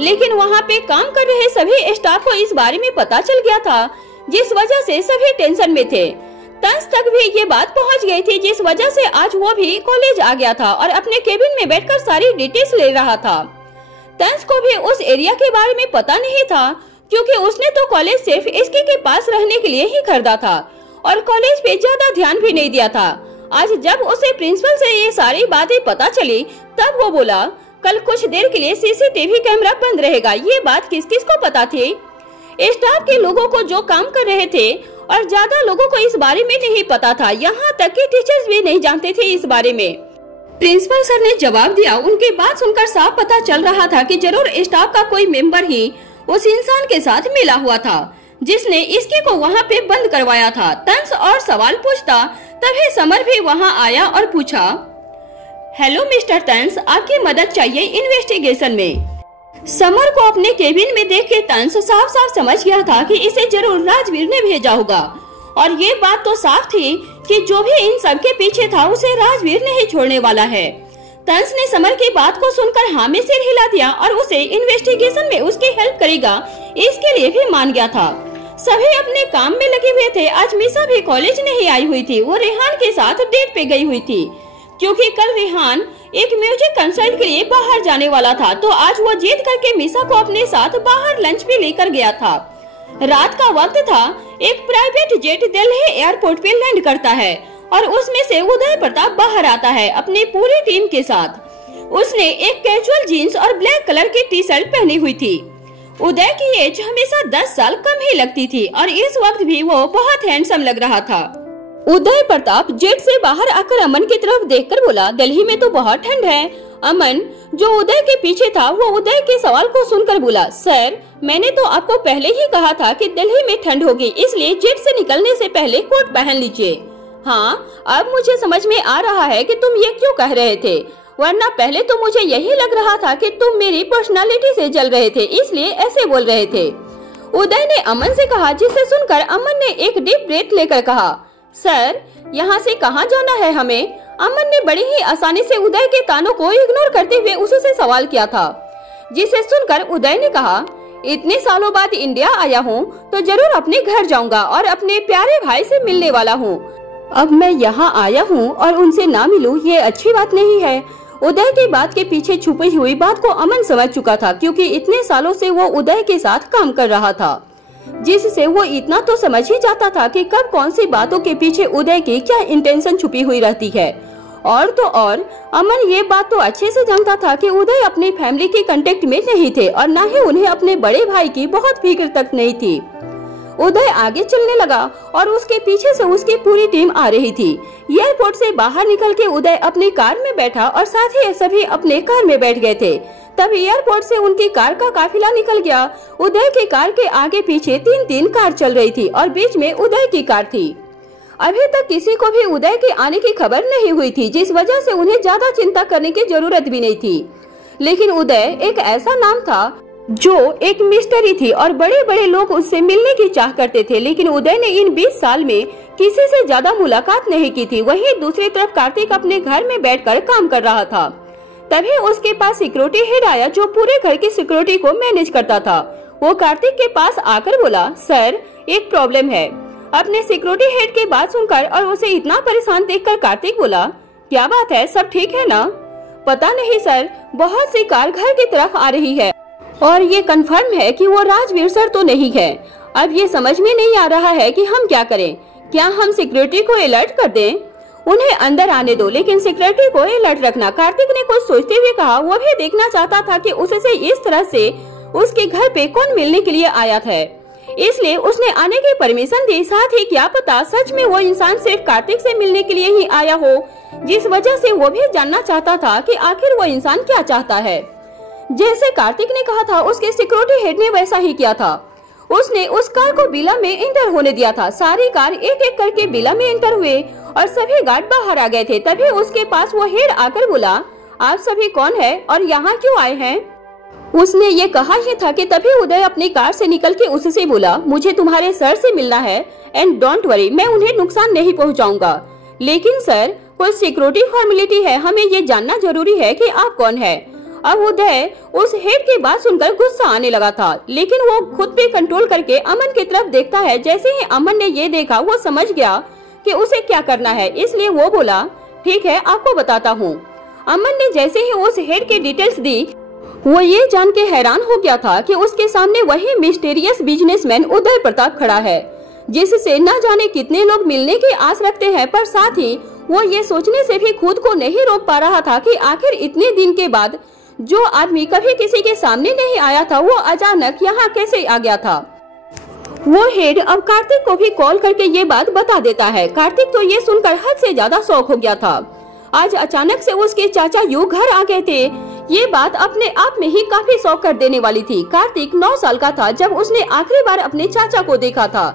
लेकिन वहाँ पे काम कर रहे सभी स्टाफ को इस बारे में पता चल गया था, जिस वजह से सभी टेंशन में थे। तंस तक भी ये बात पहुँच गई थी, जिस वजह से आज वो भी कॉलेज आ गया था और अपने केबिन में बैठकर सारी डिटेल्स ले रहा था। तंस को भी उस एरिया के बारे में पता नहीं था, क्योंकि उसने तो कॉलेज सिर्फ इसके के पास रहने के लिए ही खरीदा था और कॉलेज पे ज्यादा ध्यान भी नहीं दिया था। आज जब उसे प्रिंसिपल से ये सारी बातें पता चली तब वो बोला, कल कुछ देर के लिए सीसीटीवी कैमरा बंद रहेगा। ये बात किस किस को पता थी? स्टाफ के लोगों को जो काम कर रहे थे, और ज्यादा लोगों को इस बारे में नहीं पता था। यहाँ तक कि टीचर्स भी नहीं जानते थे इस बारे में। प्रिंसिपल सर ने जवाब दिया। उनकी बात सुनकर साफ पता चल रहा था कि जरूर स्टाफ का कोई मेंबर ही उस इंसान के साथ मिला हुआ था जिसने इसके को वहाँ पे बंद करवाया था। तंस और सवाल पूछता तभी समर भी वहाँ आया और पूछा, हेलो मिस्टर तंस, आपकी मदद चाहिए इन्वेस्टिगेशन में। समर को अपने केबिन में देख के तंस साफ साफ समझ गया था कि इसे जरूर राजवीर ने भेजा होगा, और ये बात तो साफ थी कि जो भी इन सब के पीछे था उसे राजवीर नहीं छोड़ने वाला है। तंस ने समर की बात को सुनकर हाँ में सिर हिला दिया और उसे इन्वेस्टिगेशन में उसकी हेल्प करेगा इसके लिए भी मान गया था। सभी अपने काम में लगे हुए थे। आज मिसा भी कॉलेज नहीं आई हुई थी, वो रेहान के साथ डेट पे गई हुई थी, क्योंकि कल रेहान एक म्यूजिक कंसर्ट के लिए बाहर जाने वाला था। तो आज वो जीत करके मिसा को अपने साथ बाहर लंच भी लेकर गया था। रात का वक्त था। एक प्राइवेट जेट दिल्ली एयरपोर्ट पे लैंड करता है और उसमें से उदय प्रताप बाहर आता है अपनी पूरी टीम के साथ। उसने एक कैजुअल जीन्स और ब्लैक कलर की टी शर्ट पहनी हुई थी। उदय की एज हमेशा 10 साल कम ही लगती थी और इस वक्त भी वो बहुत हैंडसम लग रहा था। उदय प्रताप जेट से बाहर आकर अमन की तरफ देखकर बोला, दिल्ली में तो बहुत ठंड है। अमन जो उदय के पीछे था वो उदय के सवाल को सुनकर बोला, सर मैंने तो आपको पहले ही कहा था कि दिल्ली में ठंड होगी, इसलिए जेट से निकलने से पहले कोट पहन लीजिए। हाँ, अब मुझे समझ में आ रहा है कि तुम ये क्यों कह रहे थे, वरना पहले तो मुझे यही लग रहा था कि तुम मेरी पर्सनालिटी से जल रहे थे, इसलिए ऐसे बोल रहे थे। उदय ने अमन से कहा, जिसे सुनकर अमन ने एक डीप ब्रेथ लेकर कहा, सर यहाँ से कहाँ जाना है हमें? अमन ने बड़ी ही आसानी से उदय के तानों को इग्नोर करते हुए उससे सवाल किया था, जिसे सुनकर उदय ने कहा, इतने सालों बाद इंडिया आया हूँ तो जरूर अपने घर जाऊंगा और अपने प्यारे भाई से मिलने वाला हूँ। अब मैं यहाँ आया हूँ और उनसे ना मिलूं, ये अच्छी बात नहीं है। उदय की बात के पीछे छुपी हुई बात को अमन समझ चुका था, क्योंकि इतने सालों से वो उदय के साथ काम कर रहा था, जिससे वो इतना तो समझ ही जाता था कि कब कौन सी बातों के पीछे उदय की क्या इंटेंशन छुपी हुई रहती है। और तो और अमन ये बात तो अच्छे से जानता था कि उदय अपनी फैमिली के कांटेक्ट में नहीं थे और न ही उन्हें अपने बड़े भाई की बहुत फिक्र तक नहीं थी। उदय आगे चलने लगा और उसके पीछे से उसकी पूरी टीम आ रही थी। एयरपोर्ट से बाहर निकल के उदय अपनी कार में बैठा और साथ ही सभी अपने कार में बैठ गए थे। तब एयरपोर्ट से उनकी कार का काफिला निकल गया। उदय की कार के आगे पीछे 3-3 कार चल रही थी और बीच में उदय की कार थी। अभी तक किसी को भी उदय के आने की खबर नहीं हुई थी, जिस वजह से उन्हें ज्यादा चिंता करने की जरूरत भी नहीं थी। लेकिन उदय एक ऐसा नाम था जो एक मिस्ट्री थी और बड़े बड़े लोग उससे मिलने की चाह करते थे, लेकिन उदय ने इन 20 साल में किसी से ज्यादा मुलाकात नहीं की थी। वहीं दूसरी तरफ कार्तिक अपने घर में बैठकर काम कर रहा था। तभी उसके पास सिक्योरिटी हेड आया जो पूरे घर की सिक्योरिटी को मैनेज करता था। वो कार्तिक के पास आकर बोला, सर एक प्रॉब्लम है। अपने सिक्योरिटी हेड की बात सुनकर और उसे इतना परेशान देखकर कार्तिक बोला, क्या बात है, सब ठीक है ना? पता नहीं सर, बहुत सी कार घर की तरफ आ रही है और ये कंफर्म है कि वो राजवीर सर तो नहीं है। अब ये समझ में नहीं आ रहा है कि हम क्या करें। क्या हम सिक्योरिटी को अलर्ट कर दें? उन्हें अंदर आने दो, लेकिन सिक्योरिटी को अलर्ट रखना। कार्तिक ने कुछ सोचते हुए कहा। वो भी देखना चाहता था कि उससे इस तरह से उसके घर पे कौन मिलने के लिए आया था, इसलिए उसने आने की परमिशन दी। साथ ही क्या पता सच में वो इंसान सिर्फ कार्तिक से मिलने के लिए ही आया हो, जिस वजह से वो भी जानना चाहता था कि आखिर वो इंसान क्या चाहता है। जैसे कार्तिक ने कहा था, उसके सिक्योरिटी हेड ने वैसा ही किया था। उसने उस कार को बिला में एंटर होने दिया था। सारी कार एक एक करके बिला में एंटर हुए और सभी गार्ड बाहर आ गए थे। तभी उसके पास वो हेड आकर बोला, आप सभी कौन है और यहाँ क्यों आए हैं? उसने ये कहा ही था कि तभी उदय अपनी कार से निकल के उससे बोला, मुझे तुम्हारे सर से मिलना है एंड डोंट वरी, मैं उन्हें नुकसान नहीं पहुँचाऊंगा। लेकिन सर, कुछ सिक्योरिटी फॉर्मेलिटी है, हमें ये जानना जरूरी है कि आप कौन है। अब उदय उस हेड की बात सुनकर गुस्सा आने लगा था, लेकिन वो खुद पे कंट्रोल करके अमन की तरफ देखता है। जैसे ही अमन ने ये देखा, वो समझ गया कि उसे क्या करना है, इसलिए वो बोला, ठीक है, आपको बताता हूँ। अमन ने जैसे ही उस हेड की डिटेल्स दी, वो ये जान के हैरान हो गया था कि उसके सामने वही मिस्टीरियस बिजनेसमैन उदय प्रताप खड़ा है, जिससे न जाने कितने लोग मिलने की आस रखते हैं। पर साथ ही वो ये सोचने से भी खुद को नहीं रोक पा रहा था कि आखिर इतने दिन के बाद जो आदमी कभी किसी के सामने नहीं आया था, वो अचानक यहाँ कैसे आ गया था। वो हेड अब कार्तिक को भी कॉल करके ये बात बता देता है। कार्तिक तो ये सुनकर हद से ज्यादा शॉक हो गया था। आज अचानक से उसके चाचा यूं घर आ गए थे, ये बात अपने आप में ही काफी शॉक कर देने वाली थी। कार्तिक 9 साल का था जब उसने आखिरी बार अपने चाचा को देखा था।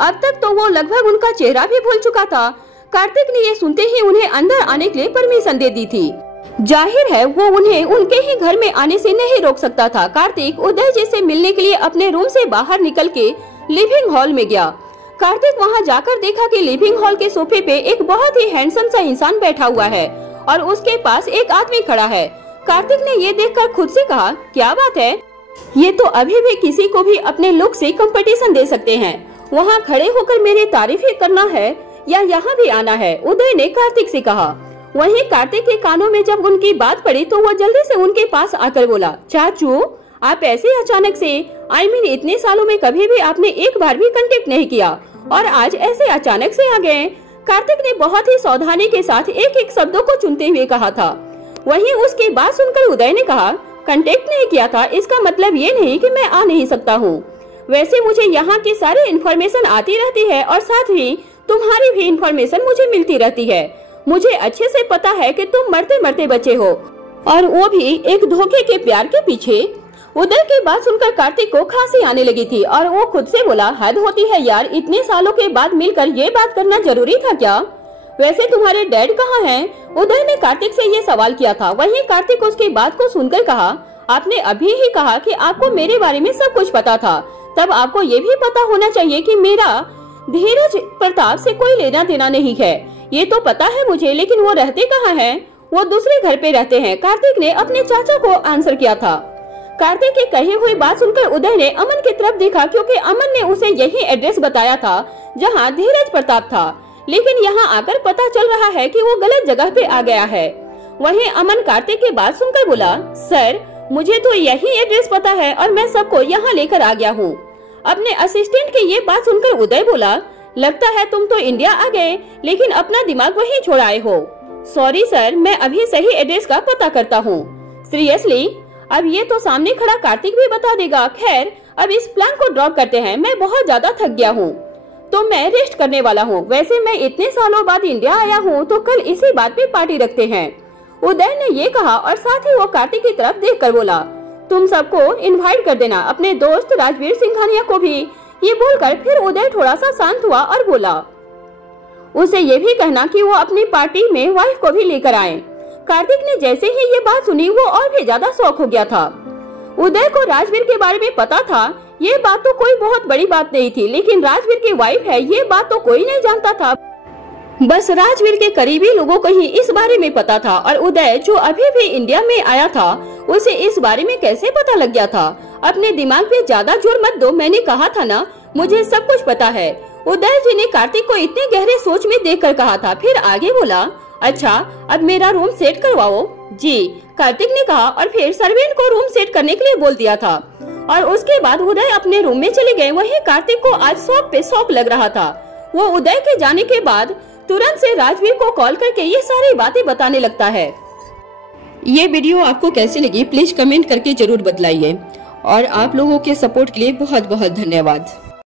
अब तक तो वो लगभग उनका चेहरा भी भूल चुका था। कार्तिक ने ये सुनते ही उन्हें अंदर आने के लिए परमिशन दे दी थी। जाहिर है वो उन्हें उनके ही घर में आने से नहीं रोक सकता था। कार्तिक उदय जी से मिलने के लिए अपने रूम से बाहर निकल के लिविंग हॉल में गया। कार्तिक वहां जाकर देखा कि लिविंग हॉल के सोफे पे एक बहुत ही हैंडसम सा इंसान बैठा हुआ है और उसके पास एक आदमी खड़ा है। कार्तिक ने ये देखकर खुद से कहा, क्या बात है, ये तो अभी भी किसी को भी अपने लुक से कंपटीशन दे सकते हैं। वहाँ खड़े होकर मेरी तारीफ ही करना है या यहाँ भी आना है? उदय ने कार्तिक से कहा। वहीं कार्तिक के कानों में जब उनकी बात पड़ी तो वो जल्दी से उनके पास आकर बोला, चाचू आप ऐसे अचानक से, इतने सालों में कभी भी आपने एक बार भी कांटेक्ट नहीं किया और आज ऐसे अचानक से आ गए। कार्तिक ने बहुत ही सावधानी के साथ एक एक शब्दों को चुनते हुए कहा था। वहीं उसकी बात सुनकर उदय ने कहा, कांटेक्ट नहीं किया था इसका मतलब ये नहीं कि मैं आ नहीं सकता हूँ। वैसे मुझे यहाँ की सारी इन्फॉर्मेशन आती रहती है और साथ ही तुम्हारी भी इन्फॉर्मेशन मुझे मिलती रहती है। मुझे अच्छे से पता है कि तुम मरते मरते बचे हो और वो भी एक धोखे के प्यार के पीछे। उदय की बात सुनकर कार्तिक को खांसी आने लगी थी और वो खुद से बोला, हद होती है यार, इतने सालों के बाद मिलकर ये बात करना जरूरी था क्या? वैसे तुम्हारे डैड कहाँ हैं? उदय ने कार्तिक से ये सवाल किया था। वहीं कार्तिक उसकी बात को सुनकर कहा, आपने अभी ही कहा कि आपको मेरे बारे में सब कुछ पता था, तब आपको ये भी पता होना चाहिए कि मेरा धीरज प्रताप से कोई लेना देना नहीं है। ये तो पता है मुझे, लेकिन वो रहते कहाँ हैं? वो दूसरे घर पे रहते हैं। कार्तिक ने अपने चाचा को आंसर किया था। कार्तिक की कही हुई बात सुनकर उदय ने अमन की तरफ देखा, क्योंकि अमन ने उसे यही एड्रेस बताया था जहां धीरज प्रताप था, लेकिन यहां आकर पता चल रहा है कि वो गलत जगह पे आ गया है। वहीं अमन कार्तिक की बात सुनकर बोला, सर मुझे तो यही एड्रेस पता है और मैं सबको यहाँ लेकर आ गया हूँ। अपने असिस्टेंट की ये बात सुनकर उदय बोला, लगता है तुम तो इंडिया आ गए लेकिन अपना दिमाग वहीं छोड़ आए हो। सॉरी सर, मैं अभी सही एड्रेस का पता करता हूँ। सीरियसली? अब ये तो सामने खड़ा कार्तिक भी बता देगा। खैर अब इस प्लान को ड्रॉप करते हैं, मैं बहुत ज्यादा थक गया हूँ तो मैं रेस्ट करने वाला हूँ। वैसे मैं इतने सालों बाद इंडिया आया हूँ तो कल इसी बात पे पार्टी रखते हैं। उदय ने ये कहा और साथ ही वो कार्तिक की तरफ देखकर बोला, तुम सबको इनवाइट कर देना, अपने दोस्त राजवीर सिंघानिया को भी। ये बोलकर फिर उदय थोड़ा सा शांत हुआ और बोला, उसे ये भी कहना कि वो अपनी पार्टी में वाइफ को भी लेकर आए। कार्तिक ने जैसे ही ये बात सुनी वो और भी ज्यादा शॉक हो गया था। उदय को राजवीर के बारे में पता था, ये बात तो कोई बहुत बड़ी बात नहीं थी, लेकिन राजवीर की वाइफ है ये बात तो कोई नहीं जानता था। बस राजवीर के करीबी लोगों को ही इस बारे में पता था और उदय जो अभी भी इंडिया में आया था उसे इस बारे में कैसे पता लग गया था? अपने दिमाग पे ज्यादा जोर मत दो, मैंने कहा था ना मुझे सब कुछ पता है। उदय जी ने कार्तिक को इतने गहरे सोच में देखकर कहा था। फिर आगे बोला, अच्छा अब मेरा रूम सेट करवाओ। जी, कार्तिक ने कहा और फिर सर्वेंट को रूम सेट करने के लिए बोल दिया था। और उसके बाद उदय अपने रूम में चले गए। वहीं कार्तिक को आज शौक पे शौक लग रहा था। वो उदय के जाने के बाद तुरंत से राजवीर को कॉल करके ये सारी बातें बताने लगता है। ये वीडियो आपको कैसी लगी प्लीज कमेंट करके जरूर बतलाइए और आप लोगों के सपोर्ट के लिए बहुत बहुत धन्यवाद।